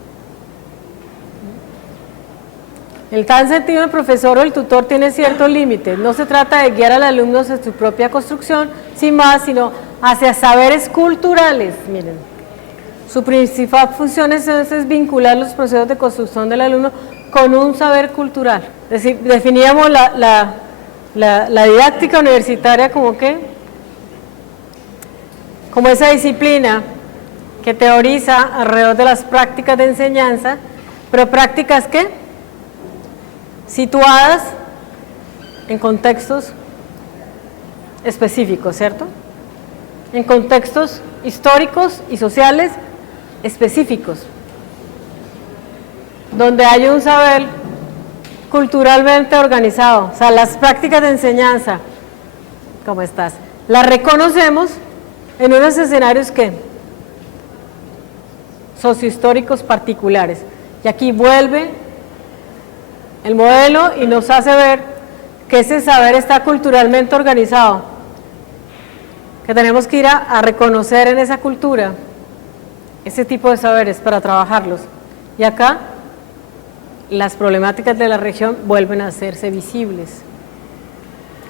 En tal sentido, el profesor o el tutor tiene ciertos límites. No se trata de guiar al alumno hacia su propia construcción, sin más, sino hacia saberes culturales. Miren, su principal función es vincular los procesos de construcción del alumno con un saber cultural. Es decir, definíamos la didáctica universitaria como ¿qué? Como esa disciplina que teoriza alrededor de las prácticas de enseñanza, pero prácticas ¿qué? Situadas en contextos específicos, ¿cierto? En contextos históricos y sociales específicos, donde hay un saber culturalmente organizado. O sea, las prácticas de enseñanza, ¿cómo estás? Las reconocemos en unos escenarios que sociohistóricos particulares. Y aquí vuelve el modelo y nos hace ver que ese saber está culturalmente organizado, que tenemos que ir a reconocer en esa cultura ese tipo de saberes para trabajarlos. Y acá las problemáticas de la región vuelven a hacerse visibles.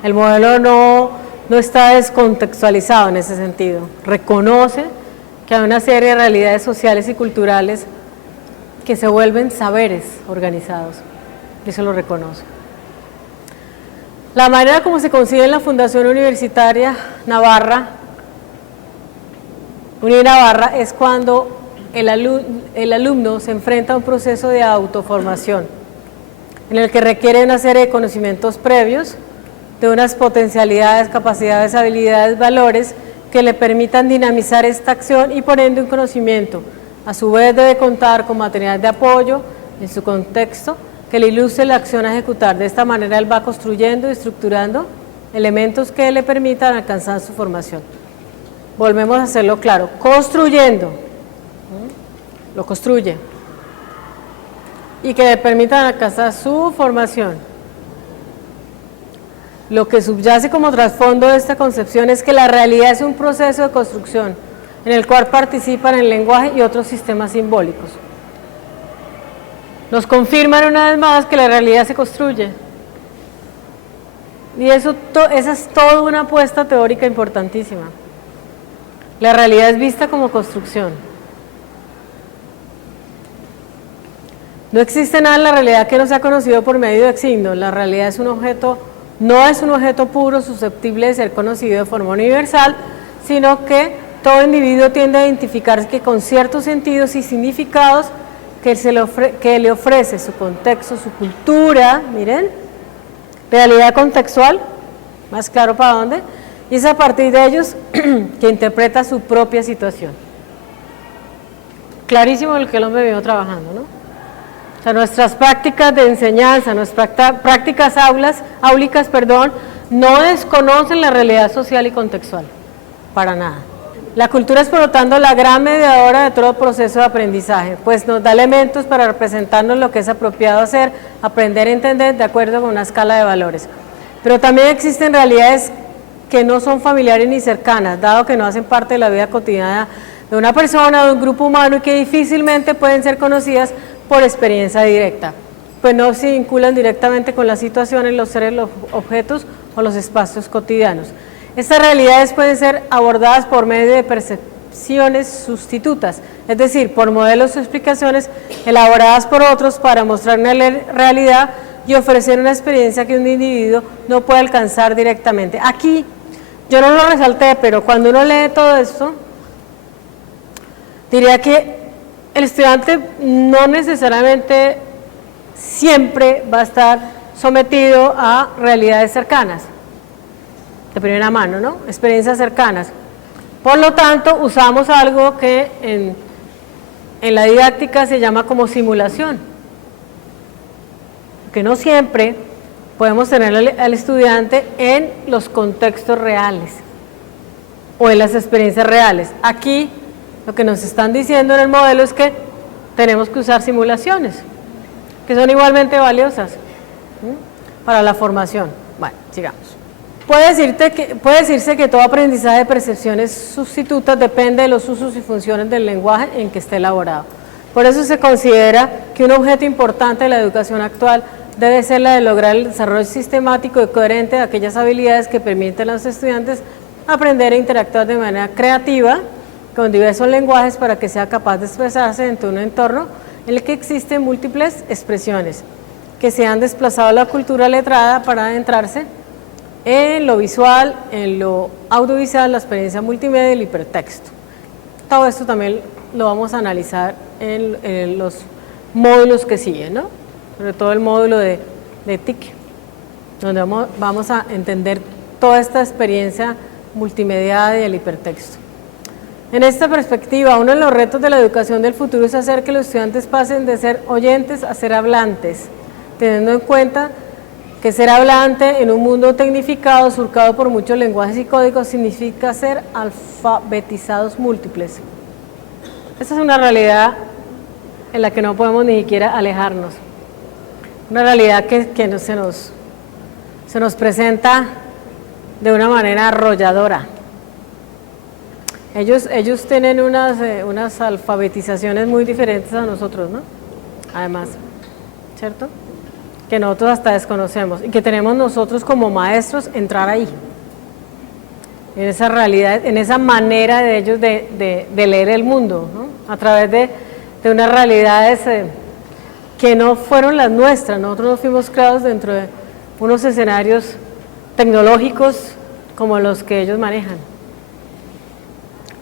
El modelo no está descontextualizado en ese sentido, reconoce que hay una serie de realidades sociales y culturales que se vuelven saberes organizados. Y eso lo reconoce. La manera como se concibe en la Fundación Universitaria Navarra, UniNavarra, es cuando el alumno se enfrenta a un proceso de autoformación, en el que requiere una serie de conocimientos previos, de unas potencialidades, capacidades, habilidades, valores, que le permitan dinamizar esta acción y por ende un conocimiento. A su vez debe contar con material de apoyo en su contexto, que le ilustre la acción a ejecutar. De esta manera él va construyendo y estructurando elementos que le permitan alcanzar su formación. Volvemos a hacerlo claro, construyendo, lo construye, y que le permitan alcanzar su formación. Lo que subyace como trasfondo de esta concepción es que la realidad es un proceso de construcción en el cual participan el lenguaje y otros sistemas simbólicos. Nos confirman una vez más que la realidad se construye. Y esa es toda una apuesta teórica importantísima. La realidad es vista como construcción. No existe nada en la realidad que no sea conocido por medio de signos. La realidad es un objeto, no es un objeto puro susceptible de ser conocido de forma universal, sino que todo individuo tiende a identificarse que con ciertos sentidos y significados que le ofrece su contexto, su cultura, miren, realidad contextual, más claro para dónde, y es a partir de ellos que interpreta su propia situación. Clarísimo lo que el hombre vino trabajando, ¿no? O sea, nuestras prácticas de enseñanza, nuestras prácticas áulicas, no desconocen la realidad social y contextual, para nada. La cultura es, por lo tanto, la gran mediadora de todo proceso de aprendizaje, pues nos da elementos para representarnos lo que es apropiado hacer, aprender a entender de acuerdo con una escala de valores. Pero también existen realidades que no son familiares ni cercanas, dado que no hacen parte de la vida cotidiana de una persona, de un grupo humano, y que difícilmente pueden ser conocidas por experiencia directa, pues no se vinculan directamente con las situaciones, los seres, los objetos o los espacios cotidianos. Estas realidades pueden ser abordadas por medio de percepciones sustitutas, es decir, por modelos o explicaciones elaboradas por otros para mostrar una realidad y ofrecer una experiencia que un individuo no puede alcanzar directamente. Aquí, yo no lo resalté, pero cuando uno lee todo esto, diría que el estudiante no necesariamente siempre va a estar sometido a realidades cercanas, de primera mano, ¿no? Experiencias cercanas. Por lo tanto, usamos algo que en la didáctica se llama como simulación, que no siempre podemos tener al estudiante en los contextos reales o en las experiencias reales. Aquí lo que nos están diciendo en el modelo es que tenemos que usar simulaciones, que son igualmente valiosas para la formación. Bueno, sigamos. Puede decirse que todo aprendizaje de percepciones sustitutas depende de los usos y funciones del lenguaje en que esté elaborado. Por eso se considera que un objeto importante de la educación actual debe ser la de lograr el desarrollo sistemático y coherente de aquellas habilidades que permiten a los estudiantes aprender e interactuar de manera creativa con diversos lenguajes para que sea capaz de expresarse dentro de un entorno en el que existen múltiples expresiones que se han desplazado a la cultura letrada para adentrarse en lo visual, en lo audiovisual, la experiencia multimedia y el hipertexto. Todo esto también lo vamos a analizar en los módulos que siguen, ¿no? Sobre todo el módulo de TIC, donde vamos a entender toda esta experiencia multimediada y el hipertexto. En esta perspectiva, uno de los retos de la educación del futuro es hacer que los estudiantes pasen de ser oyentes a ser hablantes, teniendo en cuenta que ser hablante en un mundo tecnificado, surcado por muchos lenguajes y códigos, significa ser alfabetizados múltiples. Esta es una realidad en la que no podemos ni siquiera alejarnos. Una realidad que se nos presenta de una manera arrolladora. Ellos tienen unas alfabetizaciones muy diferentes a nosotros, ¿no? Además, ¿cierto? Que nosotros hasta desconocemos y que tenemos nosotros como maestros entrar ahí, en esa realidad, en esa manera de ellos de leer el mundo, ¿no? A través de unas realidades que no fueron las nuestras. Nosotros nos fuimos creados dentro de unos escenarios tecnológicos como los que ellos manejan.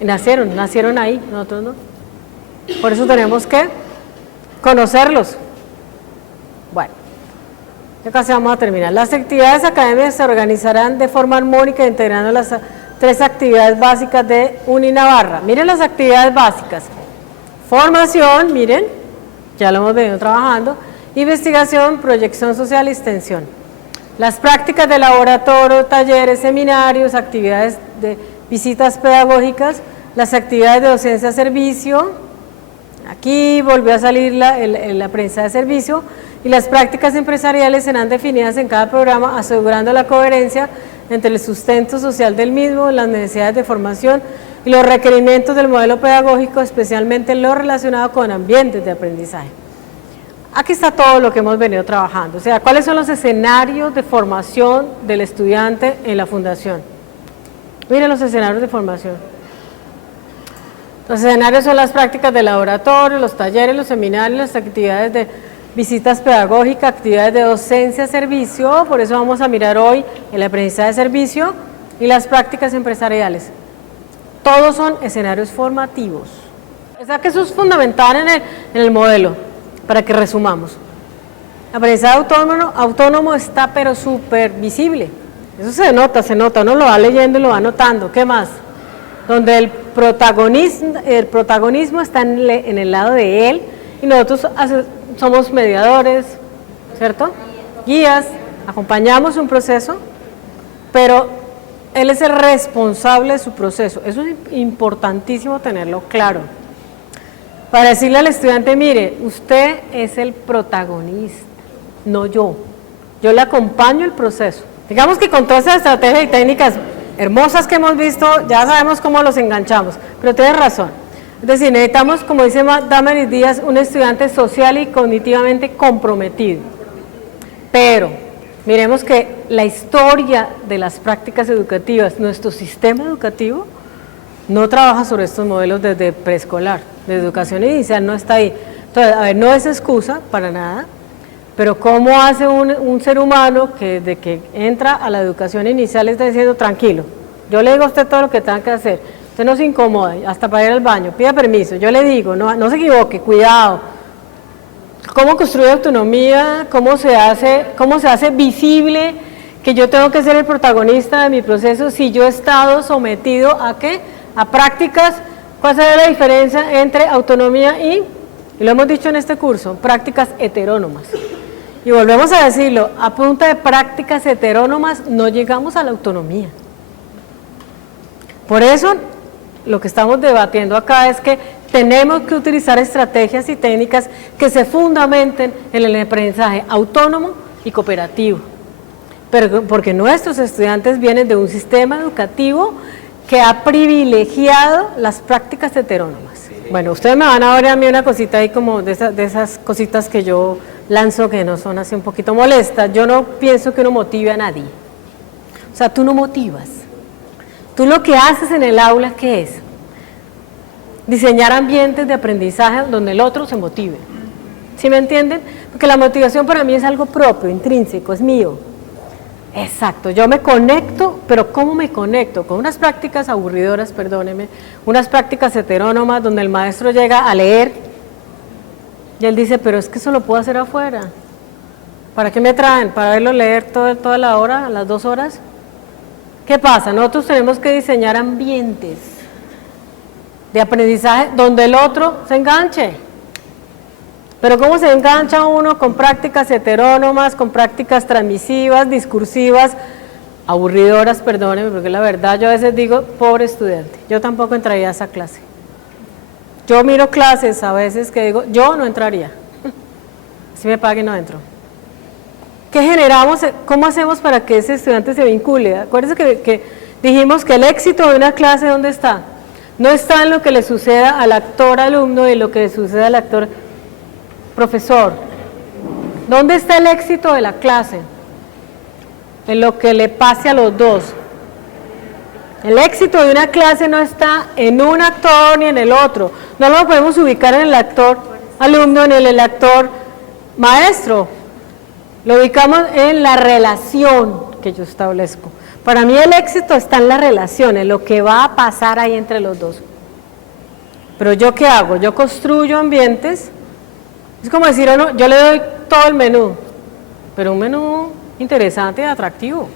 Y nacieron ahí, nosotros no. Por eso tenemos que conocerlos. Bueno, ya casi vamos a terminar. Las actividades académicas se organizarán de forma armónica integrando las 3 actividades básicas de Uninavarra. Miren las actividades básicas. Formación, miren, ya lo hemos venido trabajando. Investigación, proyección social y extensión. Las prácticas de laboratorio, talleres, seminarios, actividades de visitas pedagógicas, las actividades de docencia-servicio, aquí volvió a salir el aprendizaje de servicio, y las prácticas empresariales serán definidas en cada programa, asegurando la coherencia entre el sustento social del mismo, las necesidades de formación y los requerimientos del modelo pedagógico, especialmente en lo relacionado con ambientes de aprendizaje. Aquí está todo lo que hemos venido trabajando, o sea, cuáles son los escenarios de formación del estudiante en la fundación. Miren los escenarios de formación. Los escenarios son las prácticas de laboratorio, los talleres, los seminarios, las actividades de visitas pedagógicas, actividades de docencia-servicio, por eso vamos a mirar hoy el aprendizaje de servicio y las prácticas empresariales. Todos son escenarios formativos. O sea que eso es fundamental en el modelo, para que resumamos. El aprendizaje autónomo está pero súper visible. Eso se nota, uno lo va leyendo y lo va notando. ¿Qué más? Donde el protagonismo está en el lado de él y nosotros somos mediadores, ¿cierto? Guías, acompañamos un proceso, pero él es el responsable de su proceso. Eso es importantísimo tenerlo claro. Para decirle al estudiante, mire, usted es el protagonista, no yo. Yo le acompaño el proceso. Digamos que con todas esas estrategias y técnicas hermosas que hemos visto, ya sabemos cómo los enganchamos, pero tienes razón. Es decir, necesitamos, como dice Damaris Díaz, un estudiante social y cognitivamente comprometido. Pero miremos que la historia de las prácticas educativas, nuestro sistema educativo, no trabaja sobre estos modelos desde preescolar, de educación inicial no está ahí. Entonces, a ver, no es excusa para nada, pero ¿cómo hace un ser humano que desde que entra a la educación inicial está diciendo tranquilo? Yo le digo a usted todo lo que tenga que hacer, usted no se incomoda, hasta para ir al baño, pida permiso, yo le digo, no se equivoque, cuidado. ¿Cómo construye autonomía? ¿Cómo se hace visible que yo tengo que ser el protagonista de mi proceso si yo he estado sometido a qué? A prácticas? ¿Cuál sería la diferencia entre autonomía y lo hemos dicho en este curso, prácticas heterónomas? Y volvemos a decirlo, a punta de prácticas heterónomas no llegamos a la autonomía. Por eso, lo que estamos debatiendo acá es que tenemos que utilizar estrategias y técnicas que se fundamenten en el aprendizaje autónomo y cooperativo. Pero porque nuestros estudiantes vienen de un sistema educativo que ha privilegiado las prácticas heterónomas. Bueno, ustedes me van a ver a mí una cosita ahí como de esas cositas que yo lanzo que no son así un poquito molestas. Yo no pienso que uno motive a nadie. O sea, tú no motivas. Tú lo que haces en el aula, ¿qué es? Diseñar ambientes de aprendizaje donde el otro se motive. ¿Sí me entienden? Porque la motivación para mí es algo propio, intrínseco, es mío. Exacto, yo me conecto, pero ¿cómo me conecto? Con unas prácticas aburridoras, perdóneme, unas prácticas heterónomas donde el maestro llega a leer y él dice, pero es que eso lo puedo hacer afuera. ¿Para qué me traen? ¿Para verlo leer toda la hora, las 2 horas? ¿Qué pasa? Nosotros tenemos que diseñar ambientes de aprendizaje donde el otro se enganche. Pero ¿cómo se engancha uno con prácticas heterónomas, con prácticas transmisivas, discursivas, aburridoras, perdónenme, porque la verdad yo a veces digo, pobre estudiante, yo tampoco entraría a esa clase. Yo miro clases a veces que digo, yo no entraría, si me paguen no entro. ¿Qué generamos? ¿Cómo hacemos para que ese estudiante se vincule? Acuérdense que dijimos que el éxito de una clase, ¿dónde está? No está en lo que le suceda al actor alumno y lo que le suceda al actor profesor. ¿Dónde está el éxito de la clase? En lo que le pase a los dos. El éxito de una clase no está en un actor ni en el otro. No lo podemos ubicar en el actor alumno ni en el actor maestro. Lo ubicamos en la relación que yo establezco. Para mí el éxito está en la relación, en lo que va a pasar ahí entre los dos. Pero ¿yo qué hago? Yo construyo ambientes. Es como decir, yo le doy todo el menú, pero un menú interesante y atractivo.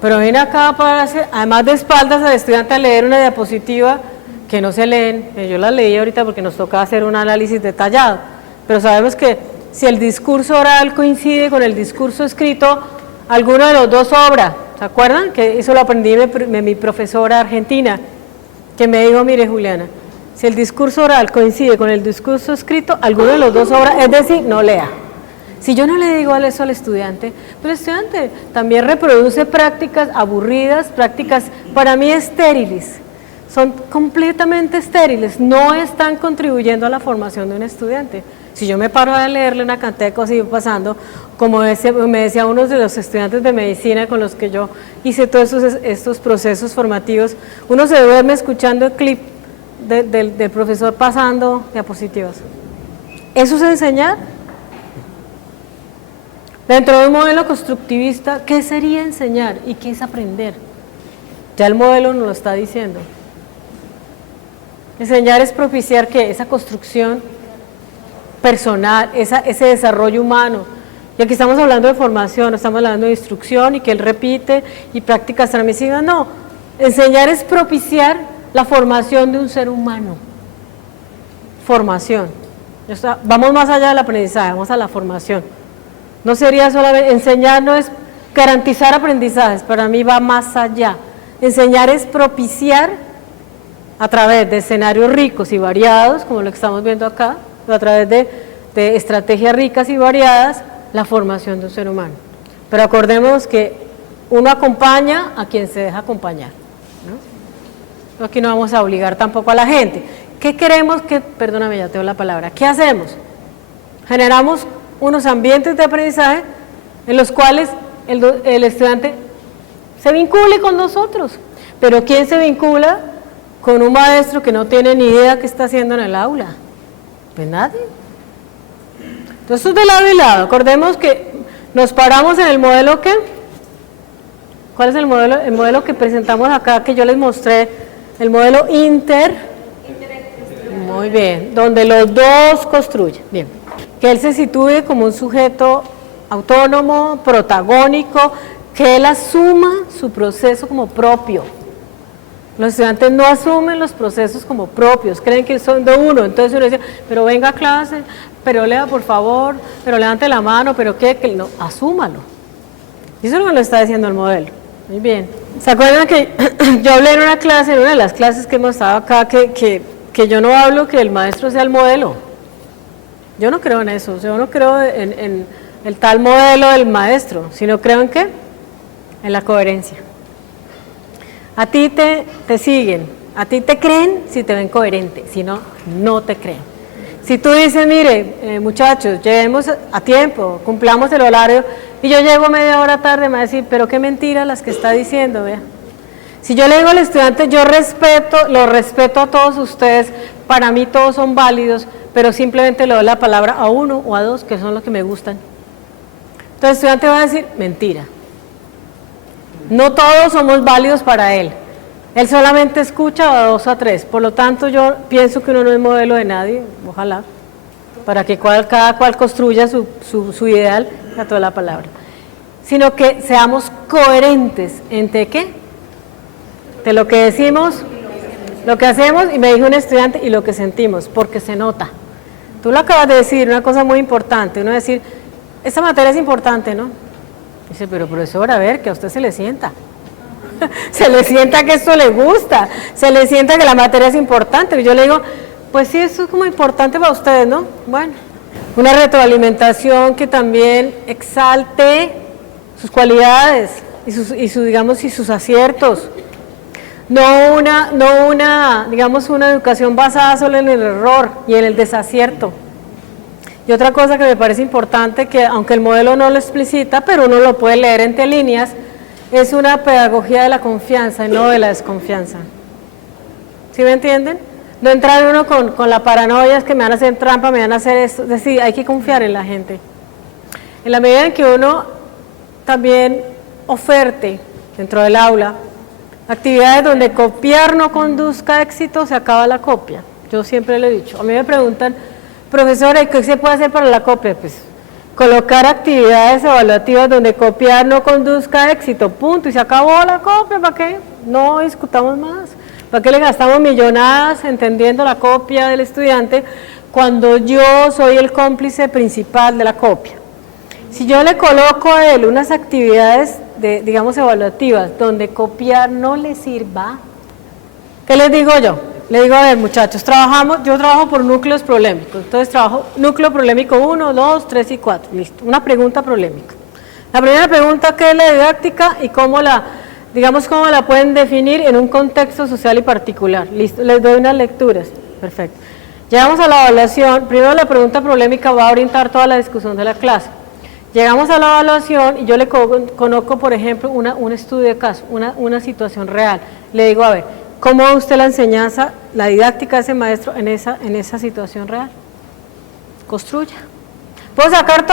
Pero viene acá para hacer, además de espaldas al estudiante a leer una diapositiva que no se leen, yo la leí ahorita porque nos toca hacer un análisis detallado, pero sabemos que si el discurso oral coincide con el discurso escrito, alguno de los dos sobra. ¿Se acuerdan? Que eso lo aprendí de mi profesora argentina, que me dijo, mire Juliana, si el discurso oral coincide con el discurso escrito, alguno de los dos sobra, es decir, no lea. Si yo no le digo eso al estudiante, pues el estudiante también reproduce prácticas aburridas, prácticas para mí estériles, son completamente estériles, no están contribuyendo a la formación de un estudiante. Si yo me paro a leerle una cantidad de cosas y voy pasando, como me decía uno de los estudiantes de medicina con los que yo hice todos estos procesos formativos, uno se duerme escuchando el clip del profesor pasando diapositivas. ¿Eso es enseñar? Dentro de un modelo constructivista, ¿qué sería enseñar y qué es aprender? Ya el modelo nos lo está diciendo. Enseñar es propiciar ¿qué? Esa construcción personal, ese desarrollo humano. Y aquí estamos hablando de formación, no estamos hablando de instrucción y que él repite y prácticas transmisivas, no. Enseñar es propiciar la formación de un ser humano. Formación. Vamos más allá del aprendizaje, vamos a la formación. No sería solamente, enseñar no es garantizar aprendizajes, para mí va más allá. Enseñar es propiciar a través de escenarios ricos y variados, como lo que estamos viendo acá, a través de estrategias ricas y variadas, la formación de un ser humano. Pero acordemos que uno acompaña a quien se deja acompañar, ¿no? Aquí no vamos a obligar tampoco a la gente. ¿Qué queremos? Perdóname, ya te doy la palabra. ¿Qué hacemos? Generamos unos ambientes de aprendizaje en los cuales el estudiante se vincule con nosotros. Pero ¿quién se vincula con un maestro que no tiene ni idea qué está haciendo en el aula? Pues nadie. Entonces, de lado y lado. Acordemos que nos paramos en el modelo que... ¿Cuál es el modelo? El modelo que presentamos acá, que yo les mostré, el modelo Muy bien, donde los dos construyen. Bien. Que él se sitúe como un sujeto autónomo, protagónico, que él asuma su proceso como propio. Los estudiantes no asumen los procesos como propios, creen que son de uno, entonces uno dice, pero venga a clase, pero lea por favor, pero levante la mano, pero qué, que no, asúmalo. Y eso es lo que lo está diciendo el modelo. Muy bien. ¿Se acuerdan que yo hablé en una clase, en una de las clases que hemos estado acá, que yo no hablo que el maestro sea el modelo? Yo no creo en eso, yo no creo en el tal modelo del maestro, sino creo en ¿qué? En la coherencia. A ti te siguen, a ti te creen si te ven coherente, si no, no te creen. Si tú dices, mire, muchachos, lleguemos a tiempo, cumplamos el horario, y yo llego media hora tarde, me va a decir, pero qué mentira las que está diciendo, vea. Si yo le digo al estudiante, yo lo respeto a todos ustedes, para mí todos son válidos, pero simplemente le doy la palabra a uno o a dos, que son los que me gustan. Entonces el estudiante va a decir, mentira. No todos somos válidos para él. Él solamente escucha a 2 a 3, por lo tanto yo pienso que uno no es modelo de nadie, ojalá, para que cada cual construya su ideal, a toda la palabra. Sino que seamos coherentes entre ¿qué? De lo que decimos, lo que hacemos, y me dijo un estudiante, y lo que sentimos, porque se nota. Tú lo acabas de decir, una cosa muy importante, uno decir, esta materia es importante, ¿no? Dice, pero profesor, a ver, que a usted se le sienta. Se le sienta que esto le gusta, se le sienta que la materia es importante. Y yo le digo, pues sí, eso es como importante para ustedes, ¿no? Bueno, una retroalimentación que también exalte sus cualidades y sus aciertos. No una educación basada solo en el error y en el desacierto. Y otra cosa que me parece importante, que aunque el modelo no lo explicita, pero uno lo puede leer entre líneas, es una pedagogía de la confianza y no de la desconfianza. ¿Sí me entienden? No entrar uno con la paranoia, es que me van a hacer trampa, me van a hacer esto. Es decir, hay que confiar en la gente. En la medida en que uno también oferte dentro del aula actividades donde copiar no conduzca a éxito, se acaba la copia. Yo siempre lo he dicho. A mí me preguntan, profesora, ¿qué se puede hacer para la copia? Pues colocar actividades evaluativas donde copiar no conduzca a éxito, punto, y se acabó la copia. ¿Para qué? No discutamos más. ¿Para qué le gastamos millonadas entendiendo la copia del estudiante cuando yo soy el cómplice principal de la copia? Si yo le coloco a él unas actividades, digamos, evaluativas, donde copiar no le sirva, ¿qué les digo yo? Le digo, a ver, muchachos, yo trabajo por núcleos problemáticos, entonces trabajo núcleo problemático 1, 2, 3 y 4, listo, una pregunta problemática. La primera pregunta, ¿qué es la didáctica y cómo la pueden definir en un contexto social y particular? Listo, les doy unas lecturas, perfecto. Llegamos a la evaluación, primero la pregunta problemática va a orientar toda la discusión de la clase. Llegamos a la evaluación y yo le conozco, por ejemplo, un estudio de caso, una situación real. Le digo, a ver, ¿cómo ve usted la enseñanza, la didáctica de ese maestro en esa situación real? Construya. Puedo sacar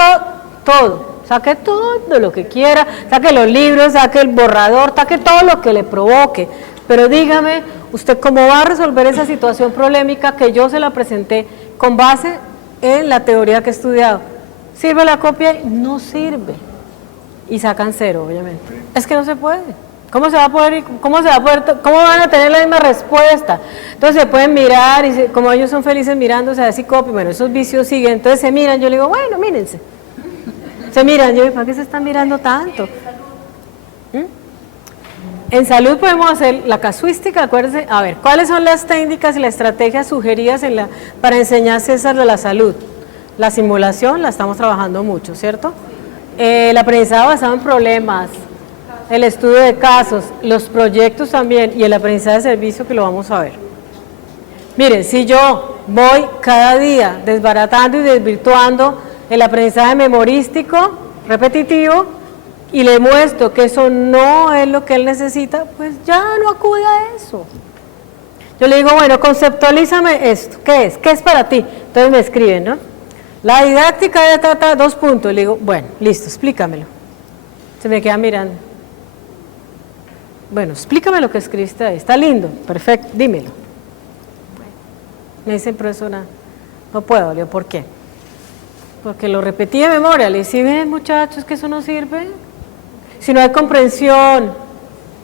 todo, saque todo lo que quiera, saque los libros, saque el borrador, saque todo lo que le provoque, pero dígame, usted cómo va a resolver esa situación problemática que yo se la presenté con base en la teoría que he estudiado. ¿Sirve la copia? No sirve. Y sacan 0, obviamente. Es que no se puede. ¿Cómo van a tener la misma respuesta? Entonces se pueden mirar y como ellos son felices mirándose a ver si copian, bueno, esos vicios siguen, entonces se miran, yo le digo, bueno, mírense. Se miran, yo digo, ¿para qué se están mirando tanto? En salud podemos hacer la casuística, acuérdense, a ver, ¿cuáles son las técnicas y las estrategias sugeridas para enseñar César de la salud? La simulación la estamos trabajando mucho, ¿cierto? El aprendizaje basado en problemas, el estudio de casos, los proyectos también y el aprendizaje de servicio que lo vamos a ver. Miren, si yo voy cada día desbaratando y desvirtuando el aprendizaje memorístico, repetitivo, y le muestro que eso no es lo que él necesita, pues ya no acude a eso. Yo le digo, bueno, conceptualízame esto, ¿qué es? ¿Qué es para ti? Entonces me escriben, ¿no? La didáctica de 2 puntos. Le digo, bueno, listo, explícamelo. Se me queda mirando. Bueno, explícame lo que escribiste ahí. Está lindo, perfecto, dímelo. Me dice, profesora, no puedo. Le digo, ¿por qué? Porque lo repetí de memoria. Le dije, ven muchachos, que eso no sirve. Si no hay comprensión,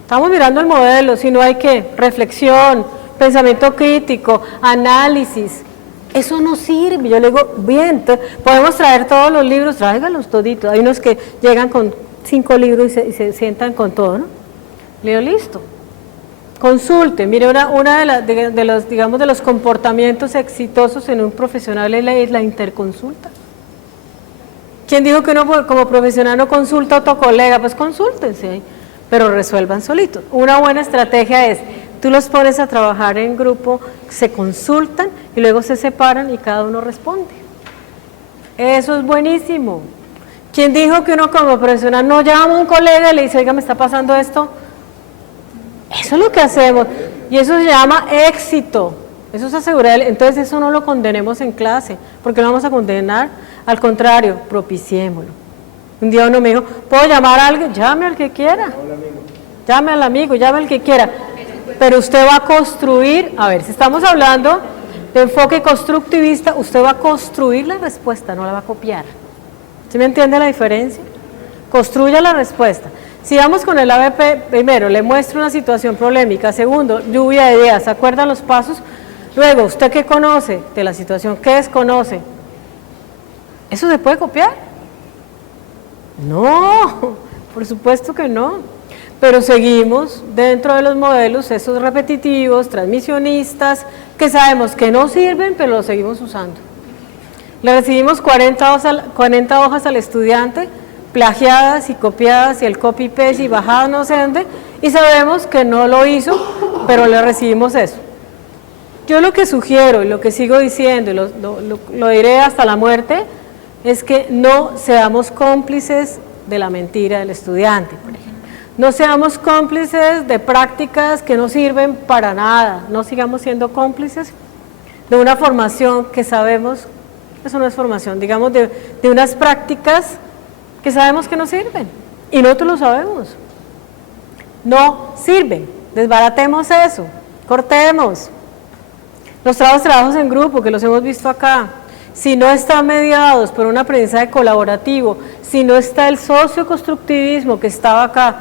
estamos mirando el modelo, si no hay ¿qué? Reflexión, pensamiento crítico, análisis. Eso no sirve. Yo le digo, bien, podemos traer todos los libros, tráiganlos toditos. Hay unos que llegan con 5 libros y se sientan con todo, ¿no? Le digo, listo. Consulte. Mire, una de los comportamientos exitosos en un profesional es la interconsulta. ¿Quién dijo que uno como profesional no consulta a otro colega? Pues consúltense, pero resuelvan solitos. Una buena estrategia es, tú los pones a trabajar en grupo, se consultan y y luego se separan y cada uno responde. Eso es buenísimo. ¿Quién dijo que uno como profesional no llama a un colega y le dice, oiga, me está pasando esto? Eso es lo que hacemos y eso se llama éxito. Eso es asegurar, entonces eso no lo condenemos en clase, porque lo vamos a condenar, al contrario, propiciémoslo. Un día uno me dijo, ¿puedo llamar a alguien? Llame al que quiera, llame al amigo, llame al que quiera, pero usted va a construir, a ver, si estamos hablando de enfoque constructivista, usted va a construir la respuesta, no la va a copiar. ¿Sí me entiende la diferencia? Construya la respuesta. Si vamos con el ABP, primero, le muestro una situación problemática, segundo, lluvia de ideas, ¿se acuerdan los pasos? Luego, ¿usted qué conoce de la situación? ¿Qué desconoce? ¿Eso se puede copiar? No, por supuesto que no. Pero seguimos dentro de los modelos, esos repetitivos, transmisionistas, que sabemos que no sirven, pero los seguimos usando. Le recibimos 40 hojas al estudiante, plagiadas y copiadas, y el copy-paste y bajadas no sé dónde, y sabemos que no lo hizo, pero le recibimos eso. Yo lo que sugiero y lo que sigo diciendo, y lo diré hasta la muerte, es que no seamos cómplices de la mentira del estudiante, por ejemplo. No seamos cómplices de prácticas que no sirven para nada, no sigamos siendo cómplices de una formación que sabemos, eso no es formación, digamos de unas prácticas que sabemos que no sirven, y nosotros lo sabemos. No sirven, desbaratemos eso, cortemos. Los trabajos en grupo, que los hemos visto acá, si no están mediados por un aprendizaje colaborativo, si no está el socioconstructivismo que estaba acá,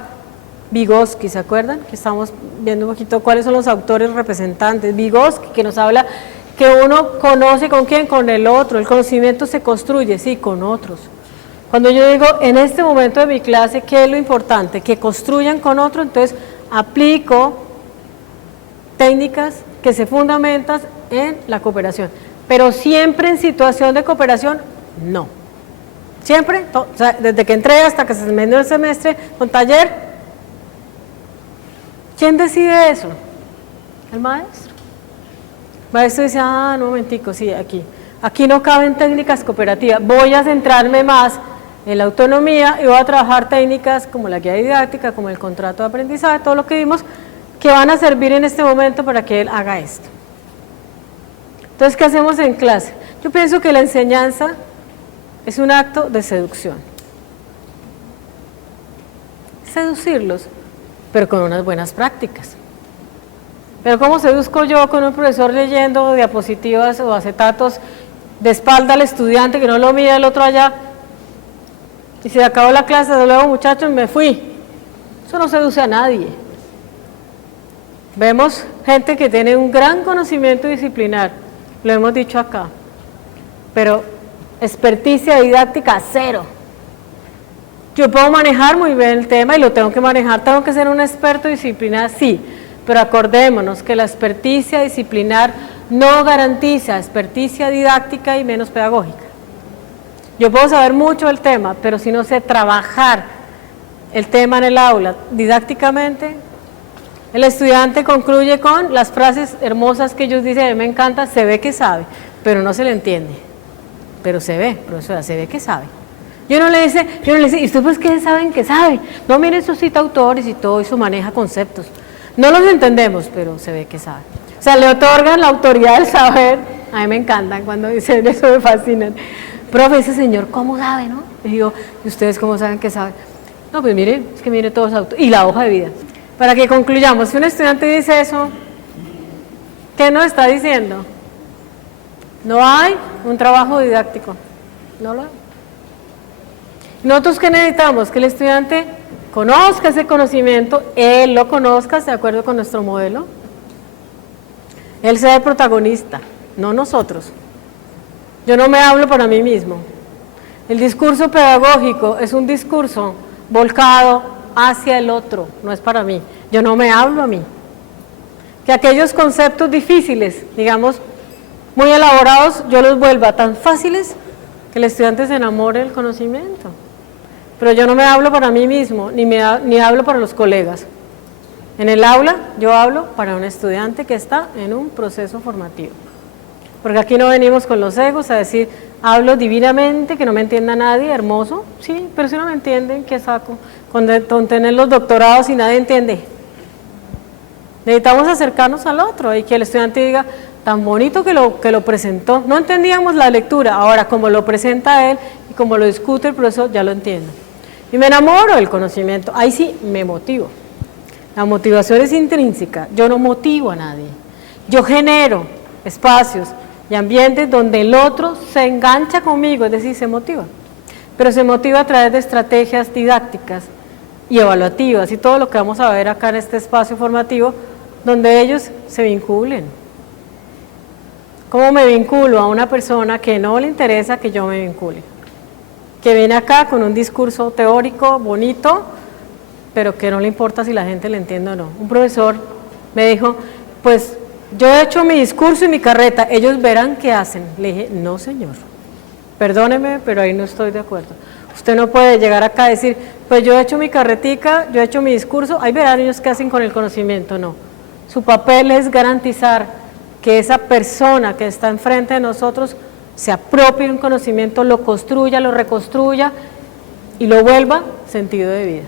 Vygotsky, ¿se acuerdan? Que estamos viendo un poquito cuáles son los autores representantes. Vygotsky, que nos habla que uno conoce con quién, con el otro, el conocimiento se construye, sí, con otros. Cuando yo digo, en este momento de mi clase, ¿qué es lo importante? Que construyan con otro, entonces aplico técnicas que se fundamentan en la cooperación, pero siempre en situación de cooperación, no. Siempre, o sea, desde que entré hasta que se terminó el semestre, con taller, ¿quién decide eso? El maestro. El maestro dice, no, un momentico, sí, aquí no caben técnicas cooperativas, voy a centrarme más en la autonomía y voy a trabajar técnicas como la guía didáctica, como el contrato de aprendizaje, todo lo que vimos, que van a servir en este momento para que él haga esto. Entonces, ¿qué hacemos en clase? Yo pienso que la enseñanza es un acto de seducción. Seducirlos, pero con unas buenas prácticas. Pero ¿cómo seduzco yo con un profesor leyendo diapositivas o acetatos de espalda al estudiante que no lo mira el otro allá? Y se acabó la clase, de luego muchachos, me fui. Eso no seduce a nadie. Vemos gente que tiene un gran conocimiento disciplinar, lo hemos dicho acá, pero experticia didáctica cero. Yo puedo manejar muy bien el tema y lo tengo que manejar, tengo que ser un experto disciplinar, sí, pero acordémonos que la experticia disciplinar no garantiza experticia didáctica y menos pedagógica. Yo puedo saber mucho del tema, pero si no sé trabajar el tema en el aula didácticamente, el estudiante concluye con las frases hermosas que ellos dicen, a mí me encanta, se ve que sabe, pero no se le entiende, pero se ve, profesora, se ve que sabe. Yo no le dice, ¿y usted pues qué saben que sabe? No, miren, eso cita autores y todo eso maneja conceptos. No los entendemos, pero se ve que sabe. O sea, le otorgan la autoridad del saber, a mí me encantan cuando dicen eso, me fascinan. Profe, ese señor, ¿cómo sabe, no? Y digo, ¿y ustedes cómo saben que sabe? No, pues mire, es que mire todos autores, y la hoja de vida. Para que concluyamos, si un estudiante dice eso, ¿qué nos está diciendo? No hay un trabajo didáctico, no lo hay. Nosotros, ¿qué necesitamos? Que el estudiante conozca ese conocimiento, él lo conozca, de acuerdo con nuestro modelo, él sea el protagonista, no nosotros. Yo no me hablo para mí mismo. El discurso pedagógico es un discurso volcado hacia el otro, no es para mí. Yo no me hablo a mí. Que aquellos conceptos difíciles, digamos, muy elaborados, yo los vuelva tan fáciles que el estudiante se enamore del conocimiento. Pero yo no me hablo para mí mismo, ni hablo para los colegas. En el aula yo hablo para un estudiante que está en un proceso formativo. Porque aquí no venimos con los egos a decir, hablo divinamente, que no me entienda nadie, hermoso, sí, pero si no me entienden, ¿qué saco? Con tener los doctorados y nadie entiende. Necesitamos acercarnos al otro y que el estudiante diga, tan bonito que lo presentó, no entendíamos la lectura, ahora como lo presenta él y como lo discute el profesor, ya lo entiendo. Y me enamoro del conocimiento, ahí sí me motivo. La motivación es intrínseca, yo no motivo a nadie, yo genero espacios y ambientes donde el otro se engancha conmigo, es decir, se motiva, pero se motiva a través de estrategias didácticas y evaluativas y todo lo que vamos a ver acá en este espacio formativo, donde ellos se vinculen. ¿Cómo me vinculo a una persona que no le interesa que yo me vincule? Que viene acá con un discurso teórico bonito, pero que no le importa si la gente le entiende o no. Un profesor me dijo, pues yo he hecho mi discurso y mi carreta, ellos verán qué hacen. Le dije, no señor, perdóneme, pero ahí no estoy de acuerdo. Usted no puede llegar acá a decir, pues yo he hecho mi carretica, yo he hecho mi discurso, ahí verán ellos qué hacen con el conocimiento. No, su papel es garantizar que esa persona que está enfrente de nosotros se apropie de un conocimiento, lo construya, lo reconstruya y lo vuelva sentido de vida.